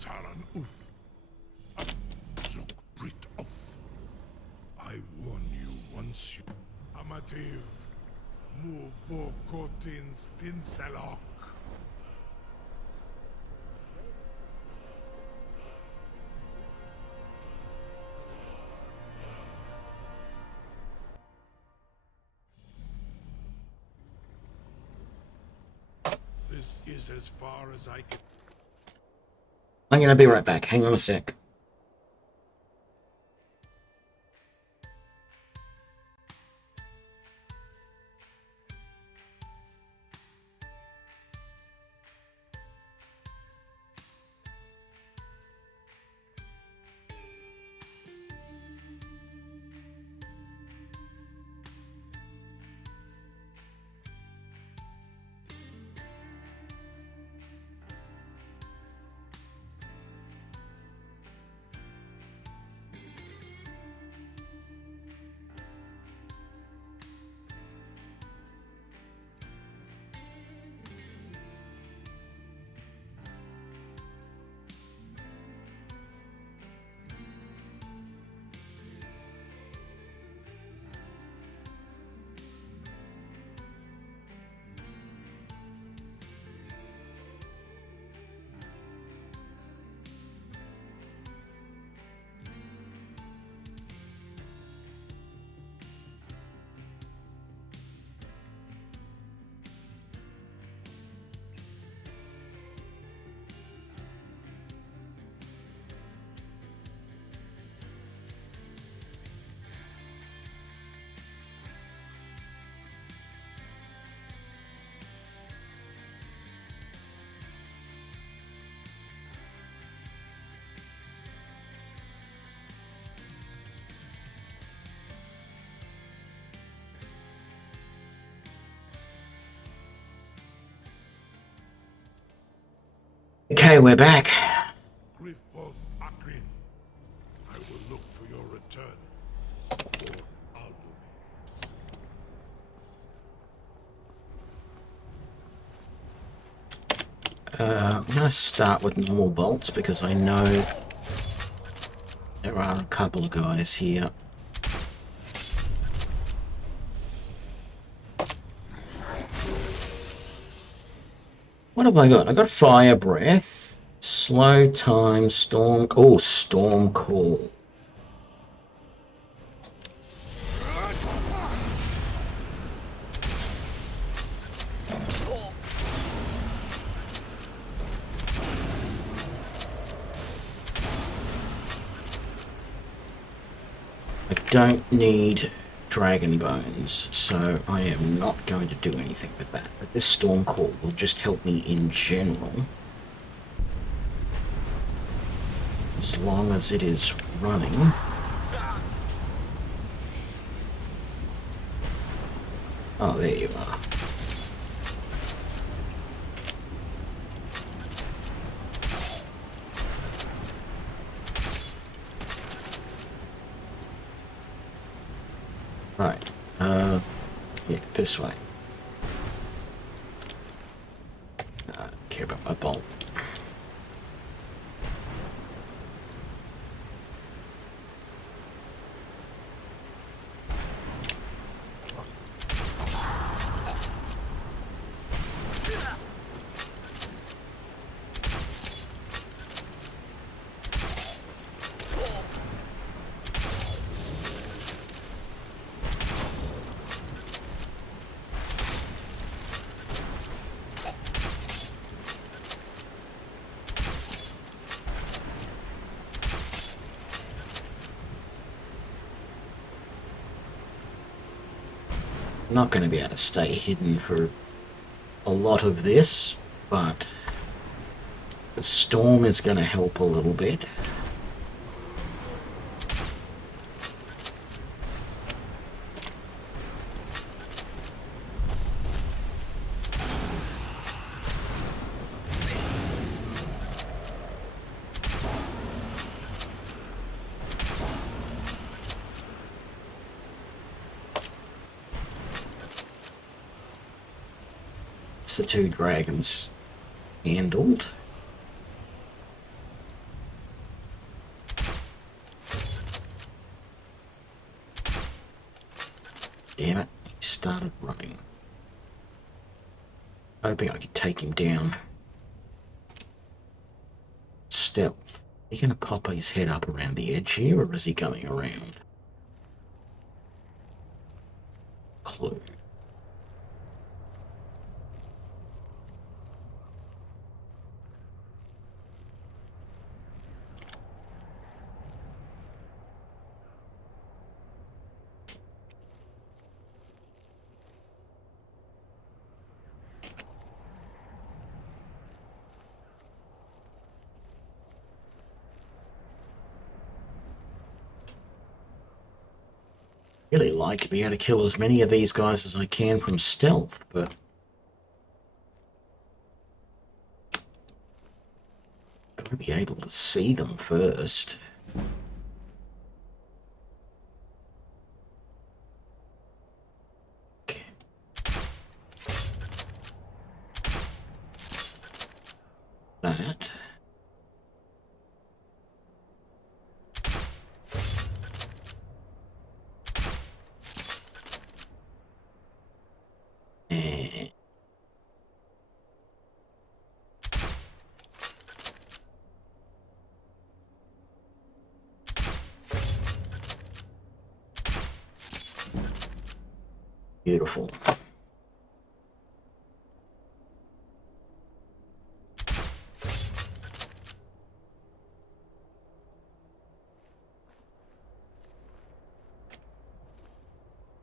Taran Uth. Zuk Brit Uth. I warn you once you... Amativ. Mu Bo Kotin Stinselok. This is as far as I can... I'm gonna be right back. Hang on a sec. Okay, we're back. Griffboth Akrin. I will look for your return. Or I'll do it. I'm going to start with normal bolts because I know there are a couple of guys here. What have I got? I got fire breath, slow time, storm. Oh, storm call. I don't need dragon bones, so I am not going to do anything with that. But this storm call will just help me in general, as long as it is running. Oh, there you are. Right, yeah, this way. I don't care about my bolt. I'm not going to be able to stay hidden for a lot of this, but the storm is going to help a little bit. The two dragons handled. Damn it, he started running. Hoping I could take him down. Stealth. Are you going to pop his head up around the edge here, or is he coming around? Clue. Really like to be able to kill as many of these guys as I can from stealth, but gotta be able to see them first. Okay. That. Beautiful. A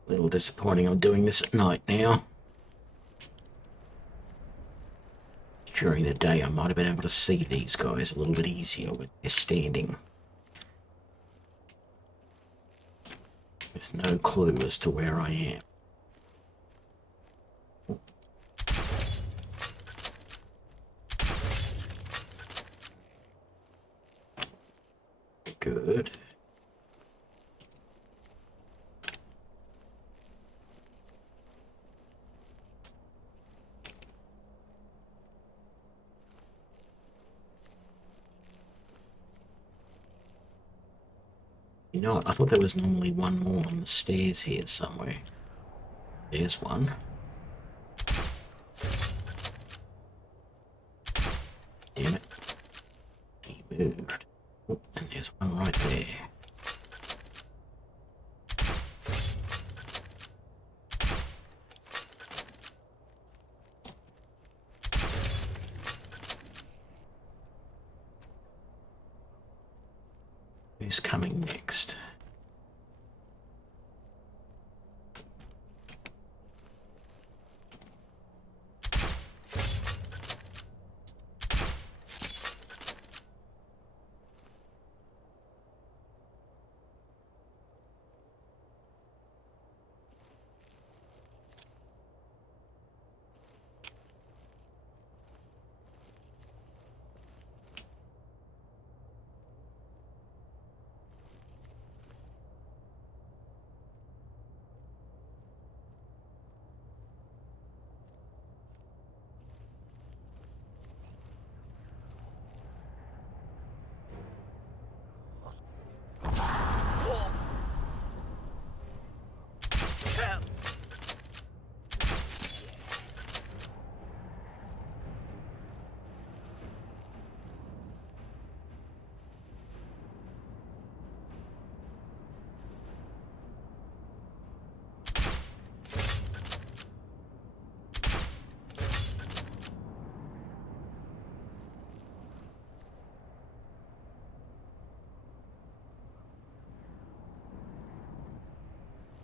little disappointing I'm doing this at night now. During the day I might have been able to see these guys a little bit easier with their standing. With no clue as to where I am. Good. You know what? I thought there was normally one more on the stairs here somewhere. There's one. Damn it. He moved. Oh, and there's one right there. Who's coming next?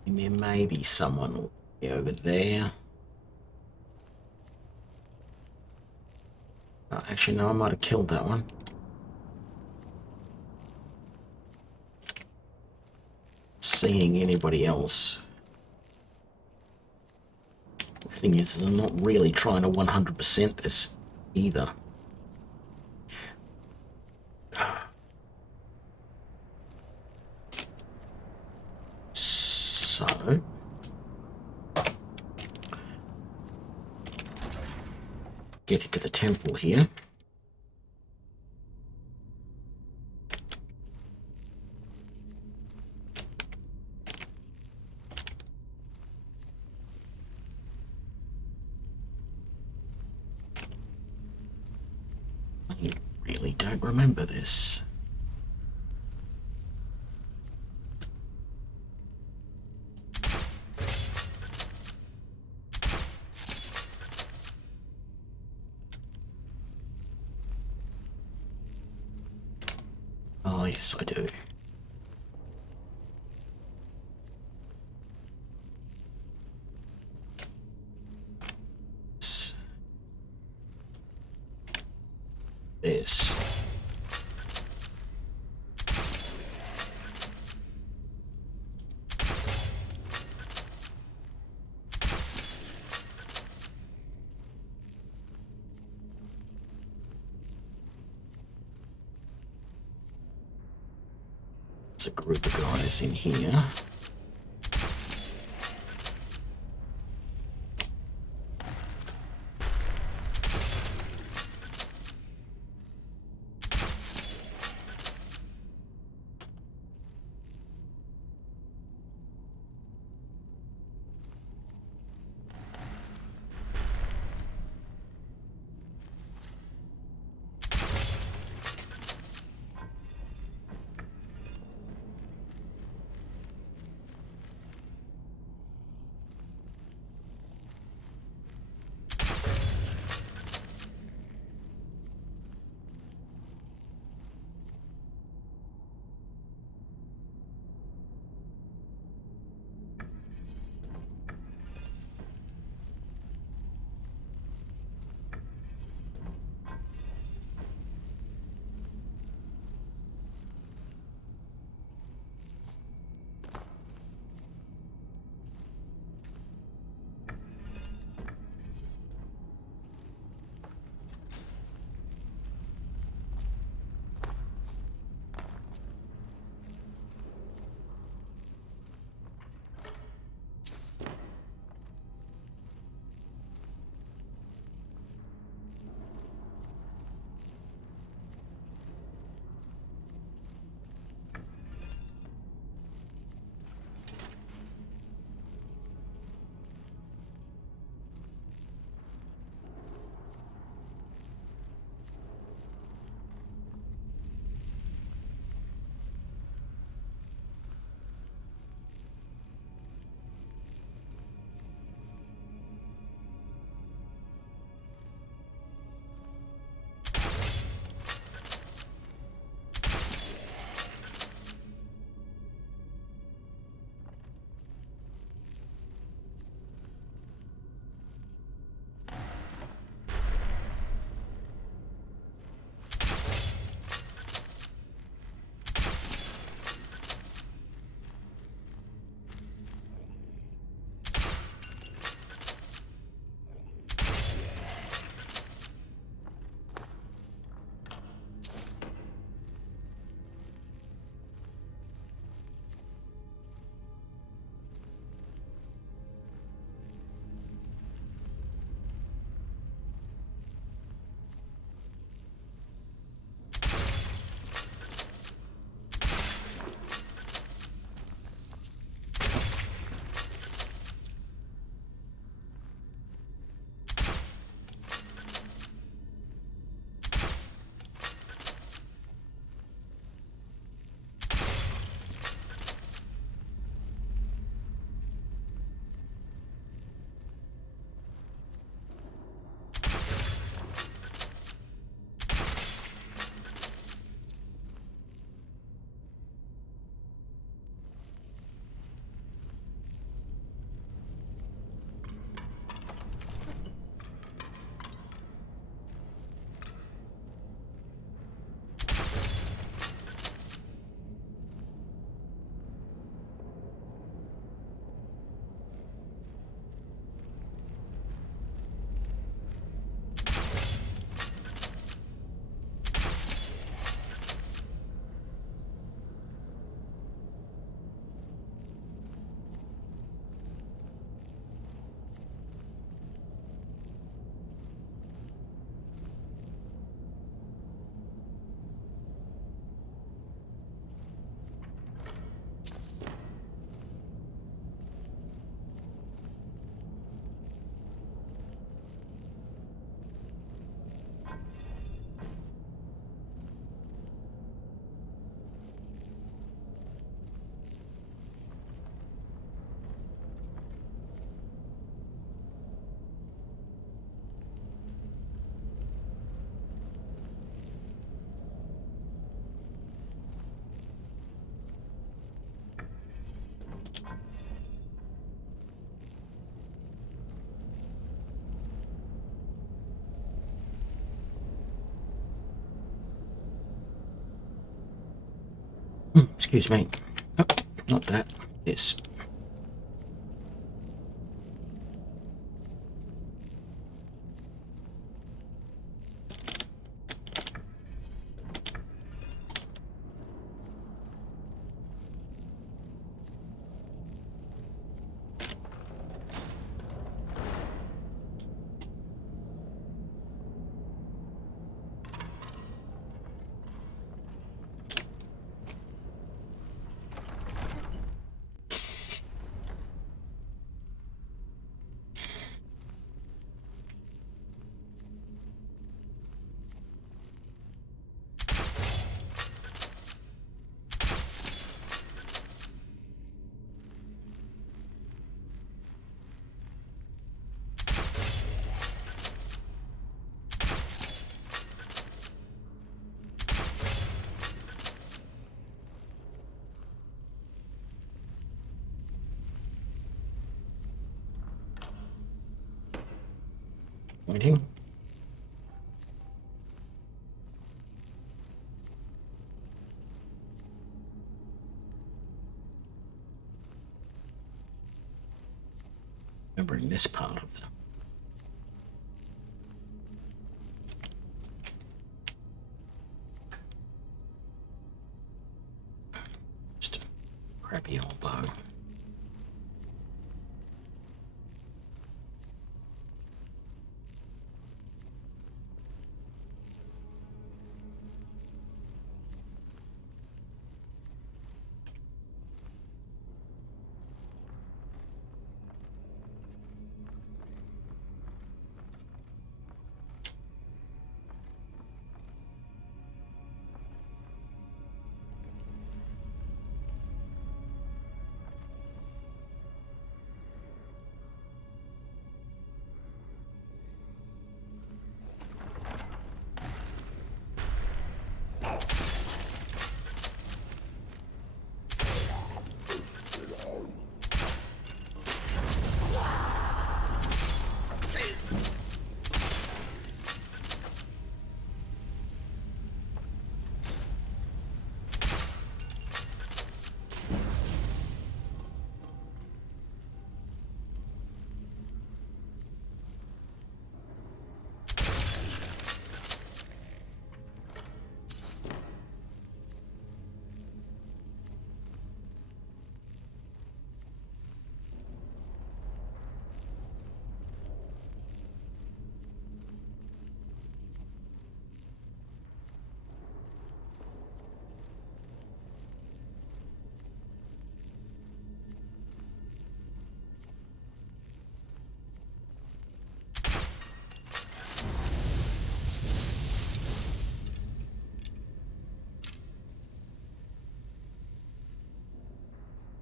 And there may be someone over there. Oh, actually, no, I might have killed that one. Seeing anybody else. The thing is, I'm not really trying to 100% this either. So, get into the temple here. don't remember this. Oh, yes, I do. This. There's a group of guys in here. Excuse me. Oh, not that. This. Waiting. Remembering this part of them. Just a crappy old bow.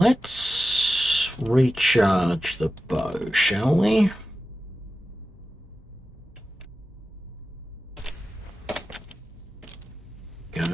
Let's recharge the bow, shall we? Go.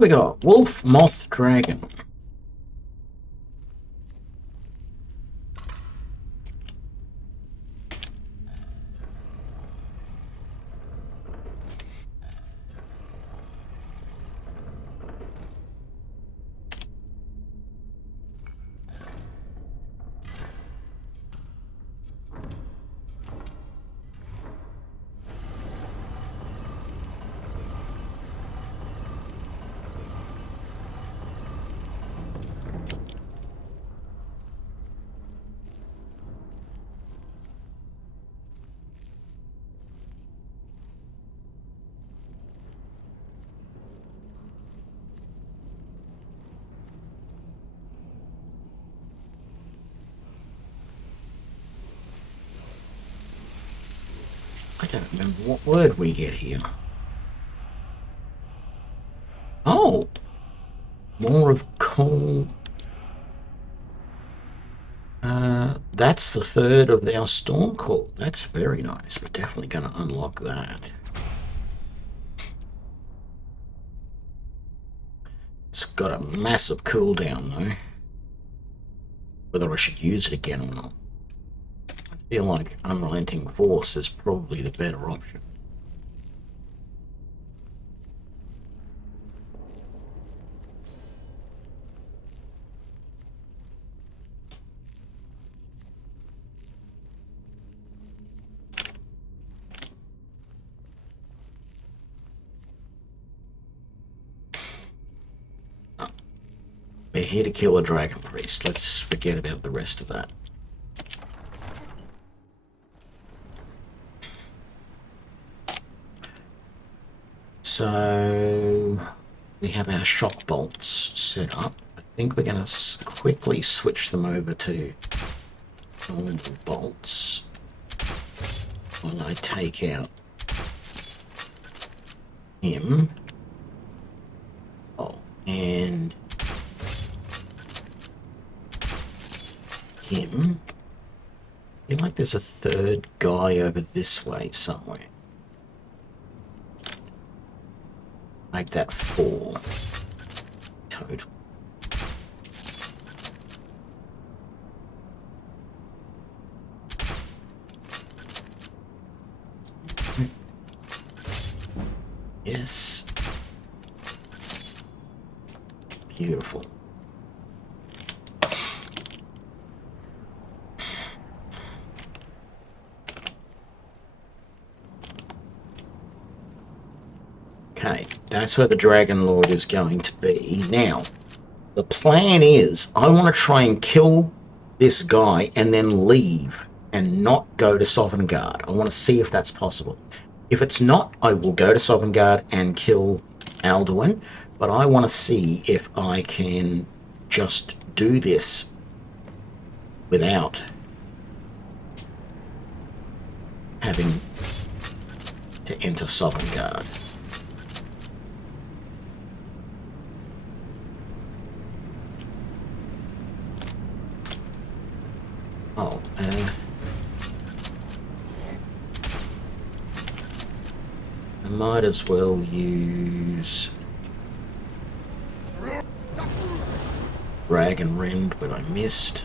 We got wolf, moth, dragon. I don't remember what word we get here. Oh! More of coal. That's the third of our storm call. That's very nice. We're definitely going to unlock that. It's got a massive cooldown though. Whether I should use it again or not. I feel like Unrelenting Force is probably the better option. We're here to kill a dragon priest. Let's forget about the rest of that. So we have our shock bolts set up. I think we're going to quickly switch them over to normal bolts while I take out him. Oh, and him. I feel like there's a third guy over this way somewhere. Make that 4 total. Yes. Beautiful. Okay, that's where the Dragon Lord is going to be. Now, the plan is I want to try and kill this guy and then leave and not go to Sovngarde. I want to see if that's possible. If it's not, I will go to Sovngarde and kill Alduin, but I want to see if I can just do this without having to enter Sovngarde. Oh, I might as well use Dragon Rend, but I missed.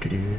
Do.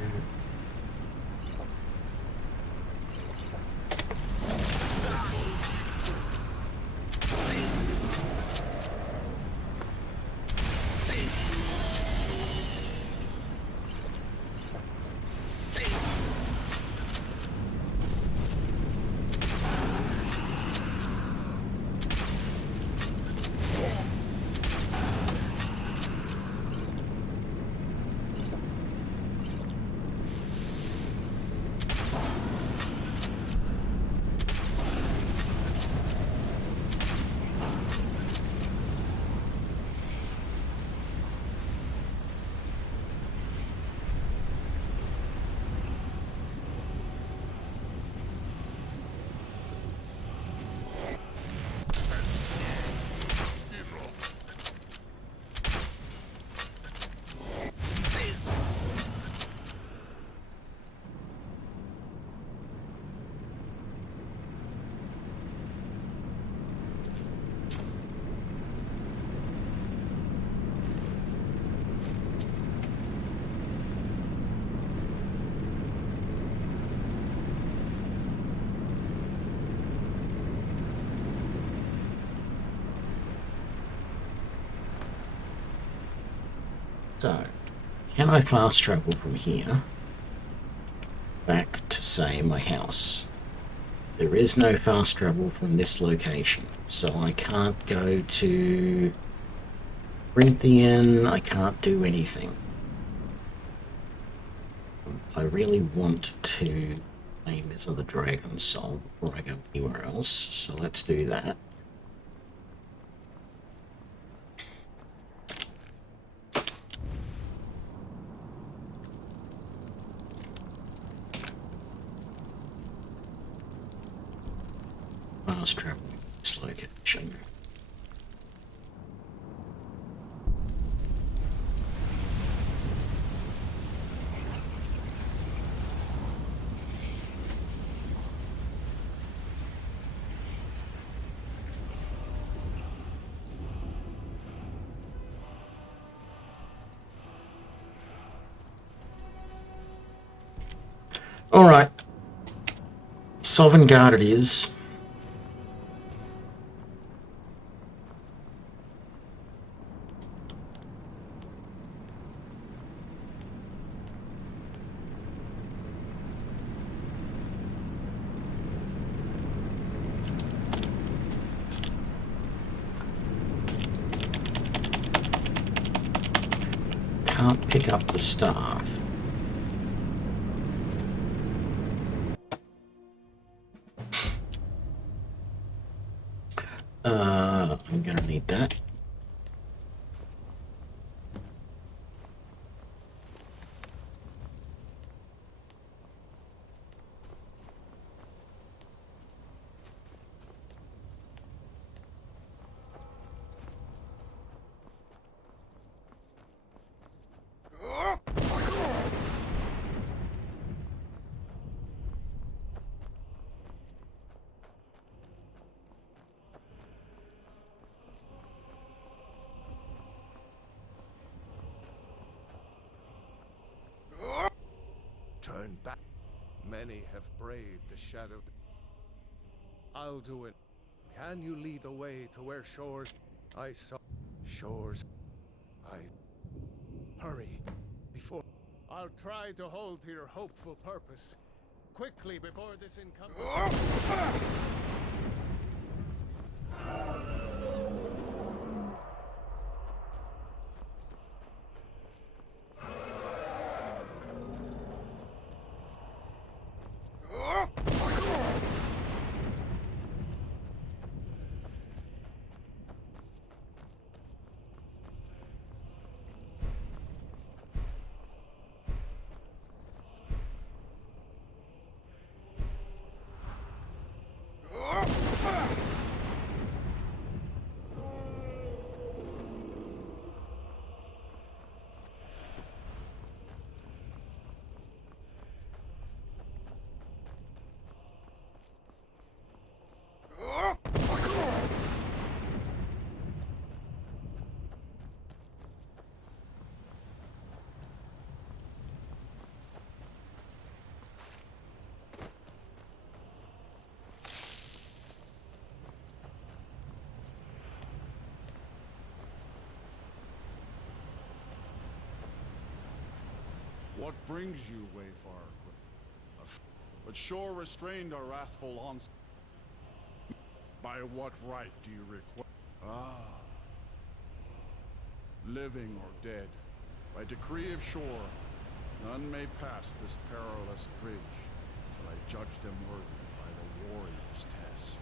So, can I fast travel from here back to, say, my house? There is no fast travel from this location, so I can't go to Corinthian, I can't do anything. I really want to claim this other dragon soul before I go anywhere else, so let's do that. fast travel this location. Alright. Sovereign Guard it is. Can't pick up the staff. I'm gonna need that. Turn back. Many have braved the shadow. Alduin, can you lead the way to where shores? I saw shores. Hurry, before. I'll try to hold to your hopeful purpose. Quickly before this encompasses. What brings you, Wayfarer? But sure restrained our wrathful onslaught. By what right do you require? Ah. Living or dead, by decree of shore, none may pass this perilous bridge till I judge them worthy by the warrior's test.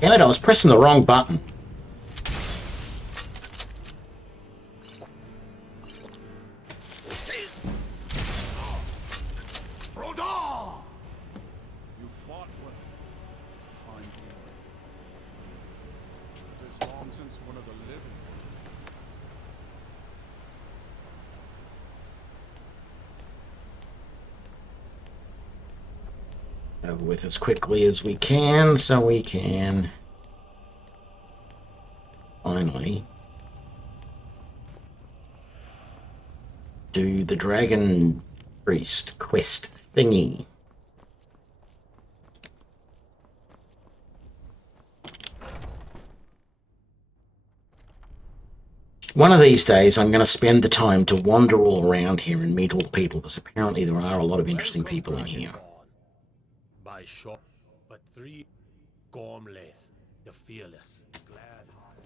Damn it, I was pressing the wrong button. You fought well. Fine boy. It is long since one of the living. Over with as quickly as we can, so we can finally do the Dragon Priest quest thingy. One of these days I'm going to spend the time to wander all around here and meet all the people, because apparently there are a lot of interesting people in here. By shot, but 3 Gormlaith, the fearless, glad-hearted.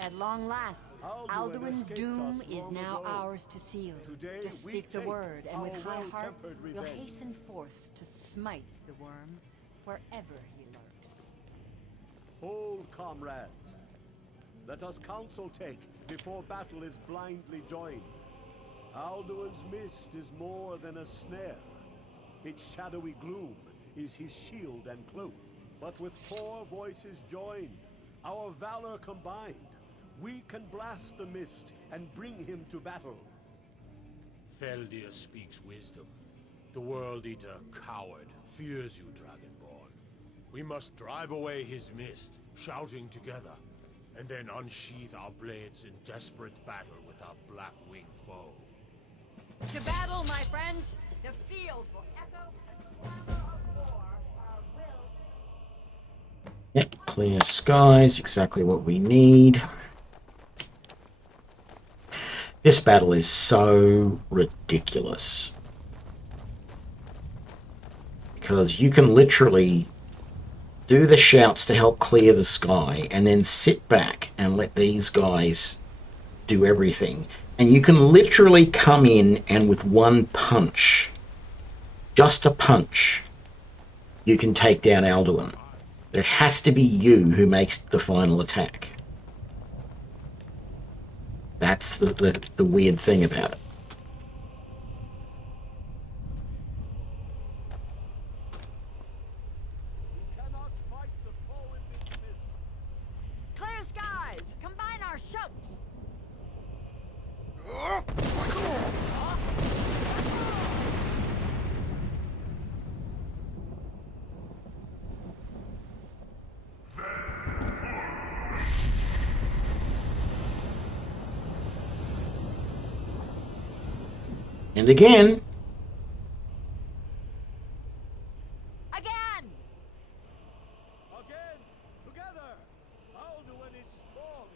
At long last, Alduin's doom is now ours to seal. Today Just we speak the take word, and with our high well-tempered hearts, we'll revenge. hasten forth to smite the worm wherever he lurks. Hold, comrades. Let us counsel take before battle is blindly joined. Alduin's mist is more than a snare. Its shadowy gloom is his shield and cloak. But with 4 voices joined, our valor combined, we can blast the mist and bring him to battle. Feldir speaks wisdom. The World Eater, coward, fears you, Dragonborn. We must drive away his mist, shouting together, and then unsheath our blades in desperate battle with our black-winged foe. To battle, my friends! The field will echo as the clamor of war. Our will. Yep, clear skies, exactly what we need. This battle is so ridiculous. Because you can literally do the shouts to help clear the sky and then sit back and let these guys do everything. And you can literally come in and with one punch, just a punch, you can take down Alduin. But it has to be you who makes the final attack. That's the weird thing about it. Clear skies! Combine our shouts! And again. Again! Again, together, Alduin is strong.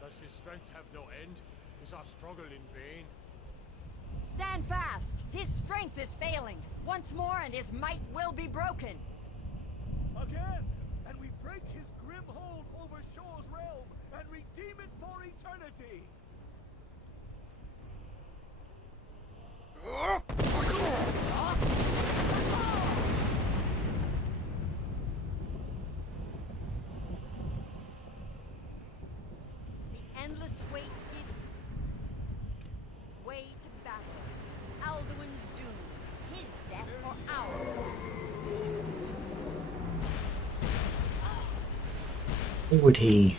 Does his strength have no end? Is our struggle in vain? Stand fast! His strength is failing. Once more and his might will be broken. Again, and we break his grim hold over Shore's realm and redeem it for eternity. The endless wait gives way to battle. Alduin's doom. His death or ours. Where would he...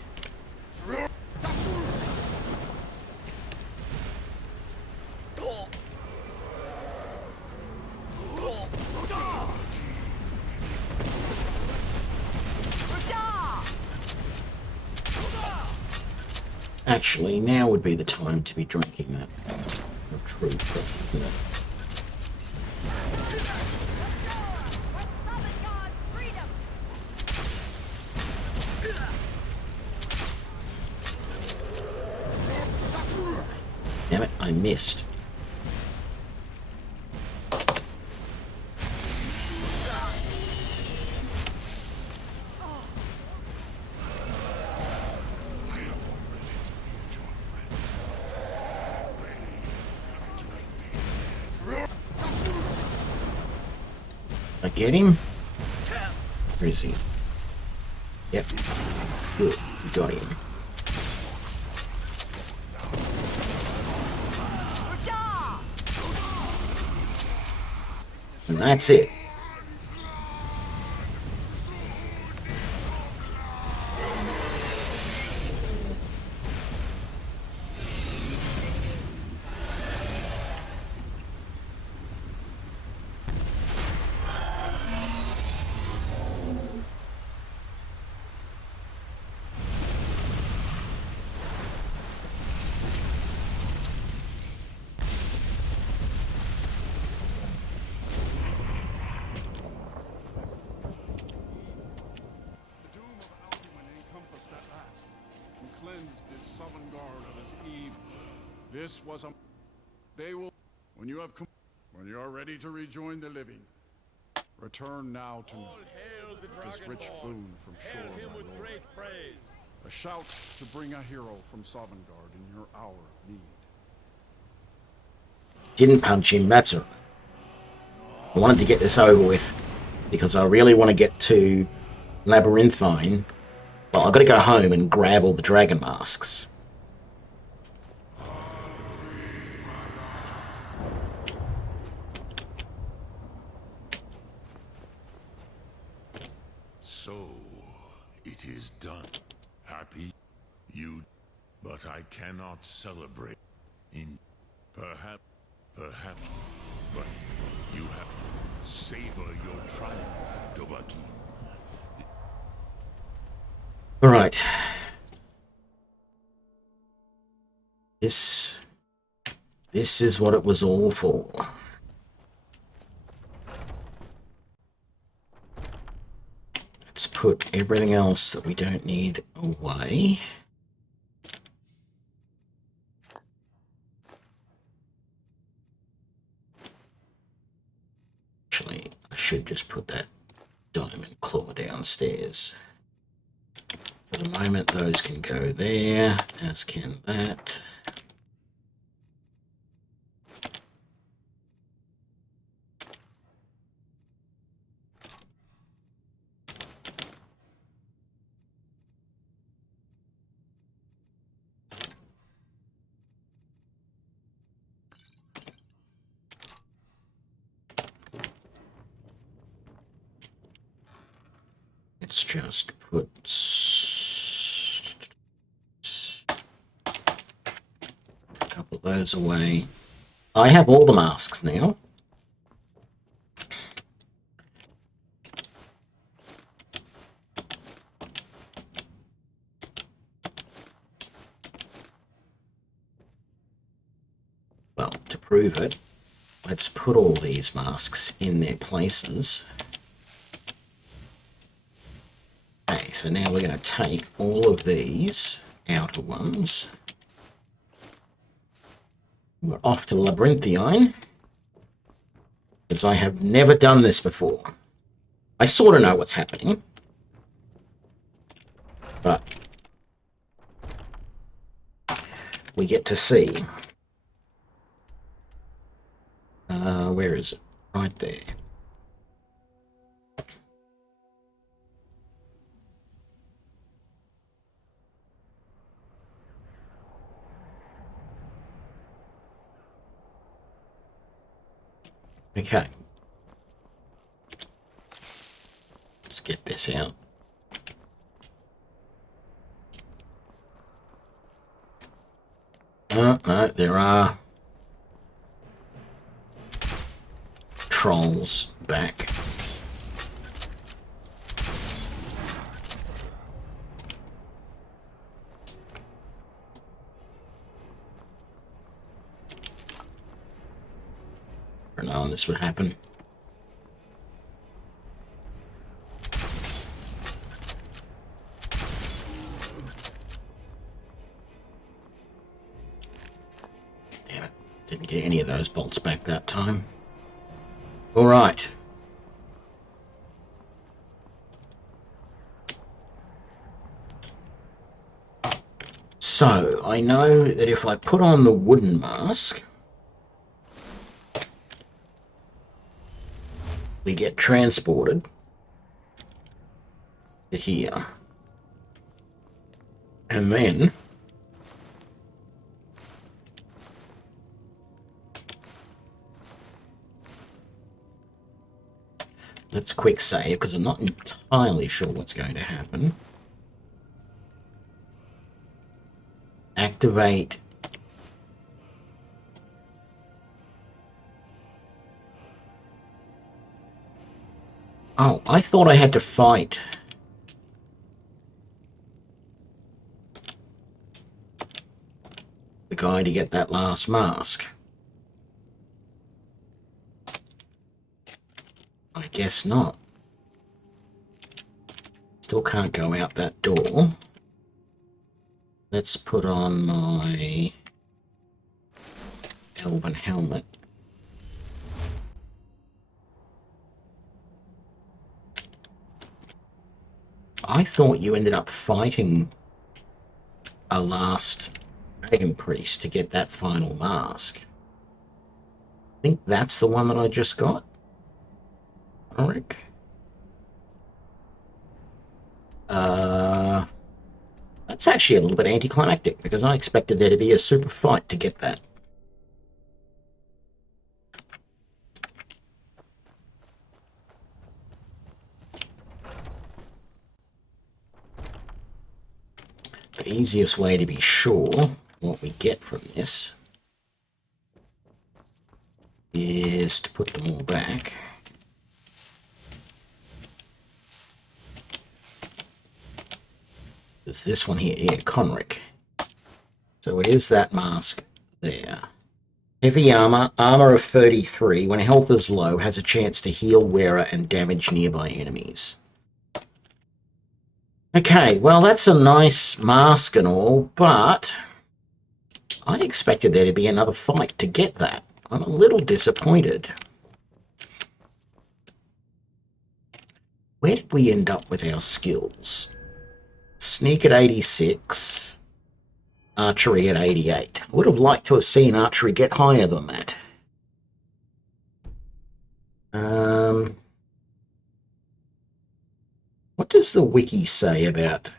Actually, now would be the time to be drinking that. Not true, but, you know. Damn it, I missed. I get him? Where is he? Yep. Good, you got him. And that's it. This was a... They will... When you are ready to rejoin the living, return now to me. This rich boon from shore, my lord. A shout to bring a hero from Sovngarde in your hour of need. Didn't punch him, that's all right. I wanted to get this over with because I really want to get to Labyrinthine. Well, I've got to go home and grab all the dragon masks. So, it is done. Happy? You... But I cannot celebrate. In... Perhaps... But you have... Savor your triumph, Dovahkiin. Alright. This is what it was all for. Let's put everything else that we don't need away. Actually, I should just put that diamond claw downstairs. For the moment, those can go there, as can that. Let's just put a couple of those away. I have all the masks now. Well, to prove it, let's put all these masks in their places. Okay, so now we're going to take all of these outer ones. We're off to Labyrinthine, because I have never done this before. I sort of know what's happening, but we get to see. Where is it? Right there. Okay. Let's get this out. Oh, no, there are trolls back. Knowing this would happen. Damn it. Didn't get any of those bolts back that time. All right. So, I know that if I put on the wooden mask, we get transported to here. And then let's quick save because I'm not entirely sure what's going to happen. Activate Oh, I thought I had to fight. The guy to get that last mask. I guess not. Still can't go out that door. Let's put on my elven helmet. I thought you ended up fighting a last dragon priest to get that final mask. I think that's the one that I just got. Rick. That's actually a little bit anticlimactic because I expected there to be a super fight to get that. The easiest way to be sure what we get from this is to put them all back. There's this one here, yeah, Conric. So it is that mask there. Heavy armor, armor of 33. When health is low, has a chance to heal wearer and damage nearby enemies. Okay, well, that's a nice mask and all, but I expected there to be another fight to get that. I'm a little disappointed. Where did we end up with our skills? Sneak at 86, archery at 88. I would have liked to have seen archery get higher than that. What does the wiki say about...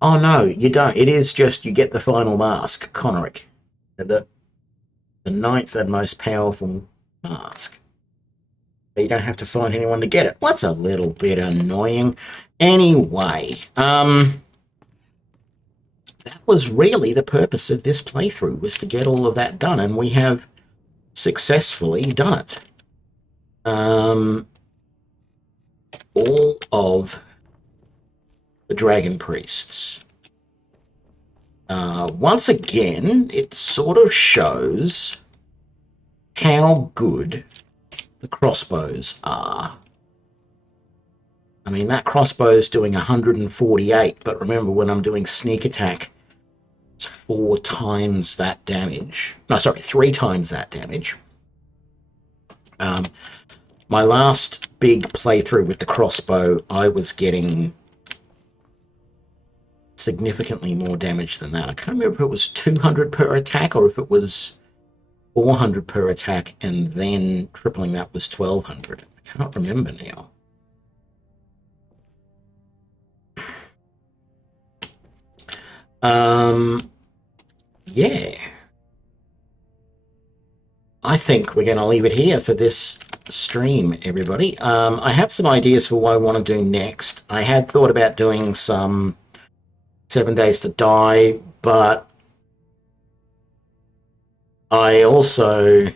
Oh no, you don't. It is just you get the final mask, Conric. The ninth and most powerful mask. You don't have to find anyone to get it. Well, that's a little bit annoying. Anyway, that was really the purpose of this playthrough, was to get all of that done, and we have successfully done it. All of the Dragon Priests. Once again, it sort of shows how good the crossbows are. I mean, that crossbow is doing 148, but remember, when I'm doing sneak attack, it's 4 times that damage. No, sorry, 3 times that damage. My last big playthrough with the crossbow, I was getting significantly more damage than that. I can't remember if it was 200 per attack or if it was 400 per attack, and then tripling that was 1200. I can't remember now. Yeah. I think we're going to leave it here for this stream, everybody. I have some ideas for what I want to do next. I had thought about doing some 7 Days to Die, but I also...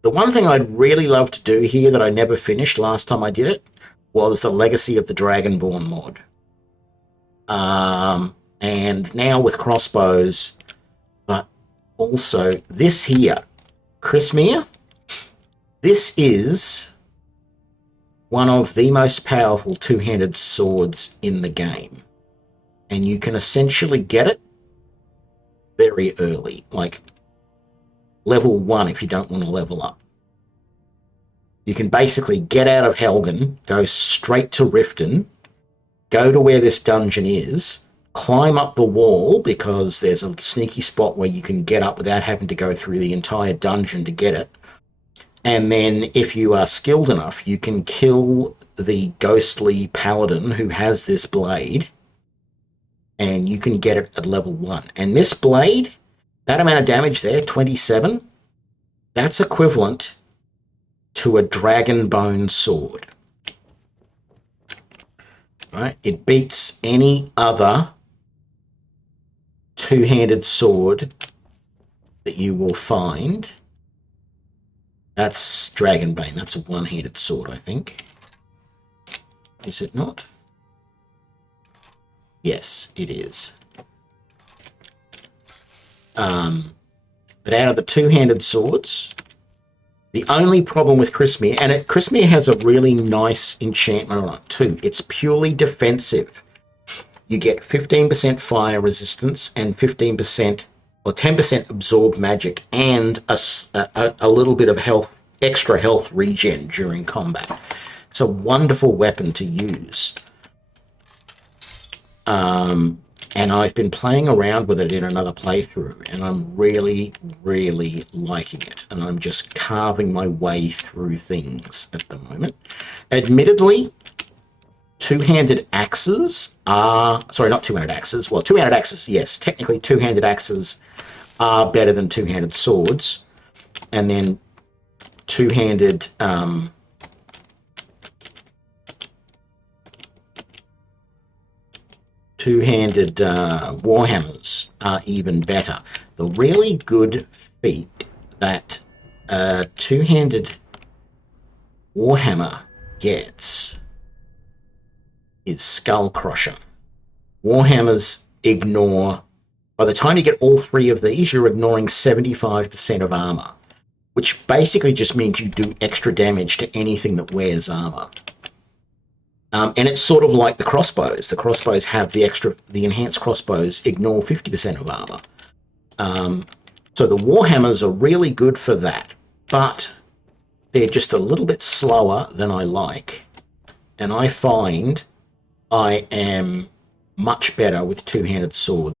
The one thing I'd really love to do here that I never finished last time I did it was the Legacy of the Dragonborn mod. And now with crossbows, but also this here, Chrismere, this is one of the most powerful two-handed swords in the game. And you can essentially get it very early, like level 1 if you don't want to level up. You can basically get out of Helgen, go straight to Riften, go to where this dungeon is, climb up the wall because there's a sneaky spot where you can get up without having to go through the entire dungeon to get it. And then if you are skilled enough, you can kill the ghostly paladin who has this blade, and you can get it at level 1. And this blade, that amount of damage there, 27, that's equivalent to a dragon bone sword. Right? It beats any other two-handed sword that you will find. That's Dragonbane. That's a one-handed sword, I think. Is it not? Yes, it is. But out of the two-handed swords, the only problem with Chrismere, and Chrismere has a really nice enchantment on it too. It's purely defensive. you get 15% fire resistance and 15% or 10% absorb magic and a little bit of health, extra health regen during combat. It's a wonderful weapon to use. And I've been playing around with it in another playthrough, and I'm really, really liking it. And I'm just carving my way through things at the moment. Admittedly, two-handed axes are... Sorry, not two-handed axes. Well, two-handed axes, yes. Technically, two-handed axes are better than two-handed swords. And then two-handed... two-handed warhammers are even better. The really good feat that a two-handed warhammer gets is Skull Crusher. Warhammers ignore... By the time you get all three of these, you're ignoring 75% of armor, which basically just means you do extra damage to anything that wears armor. And it's sort of like the crossbows. The crossbows have the enhanced crossbows ignore 50% of armor. So the warhammers are really good for that, but they're just a little bit slower than I like. And I find I am much better with two-handed swords.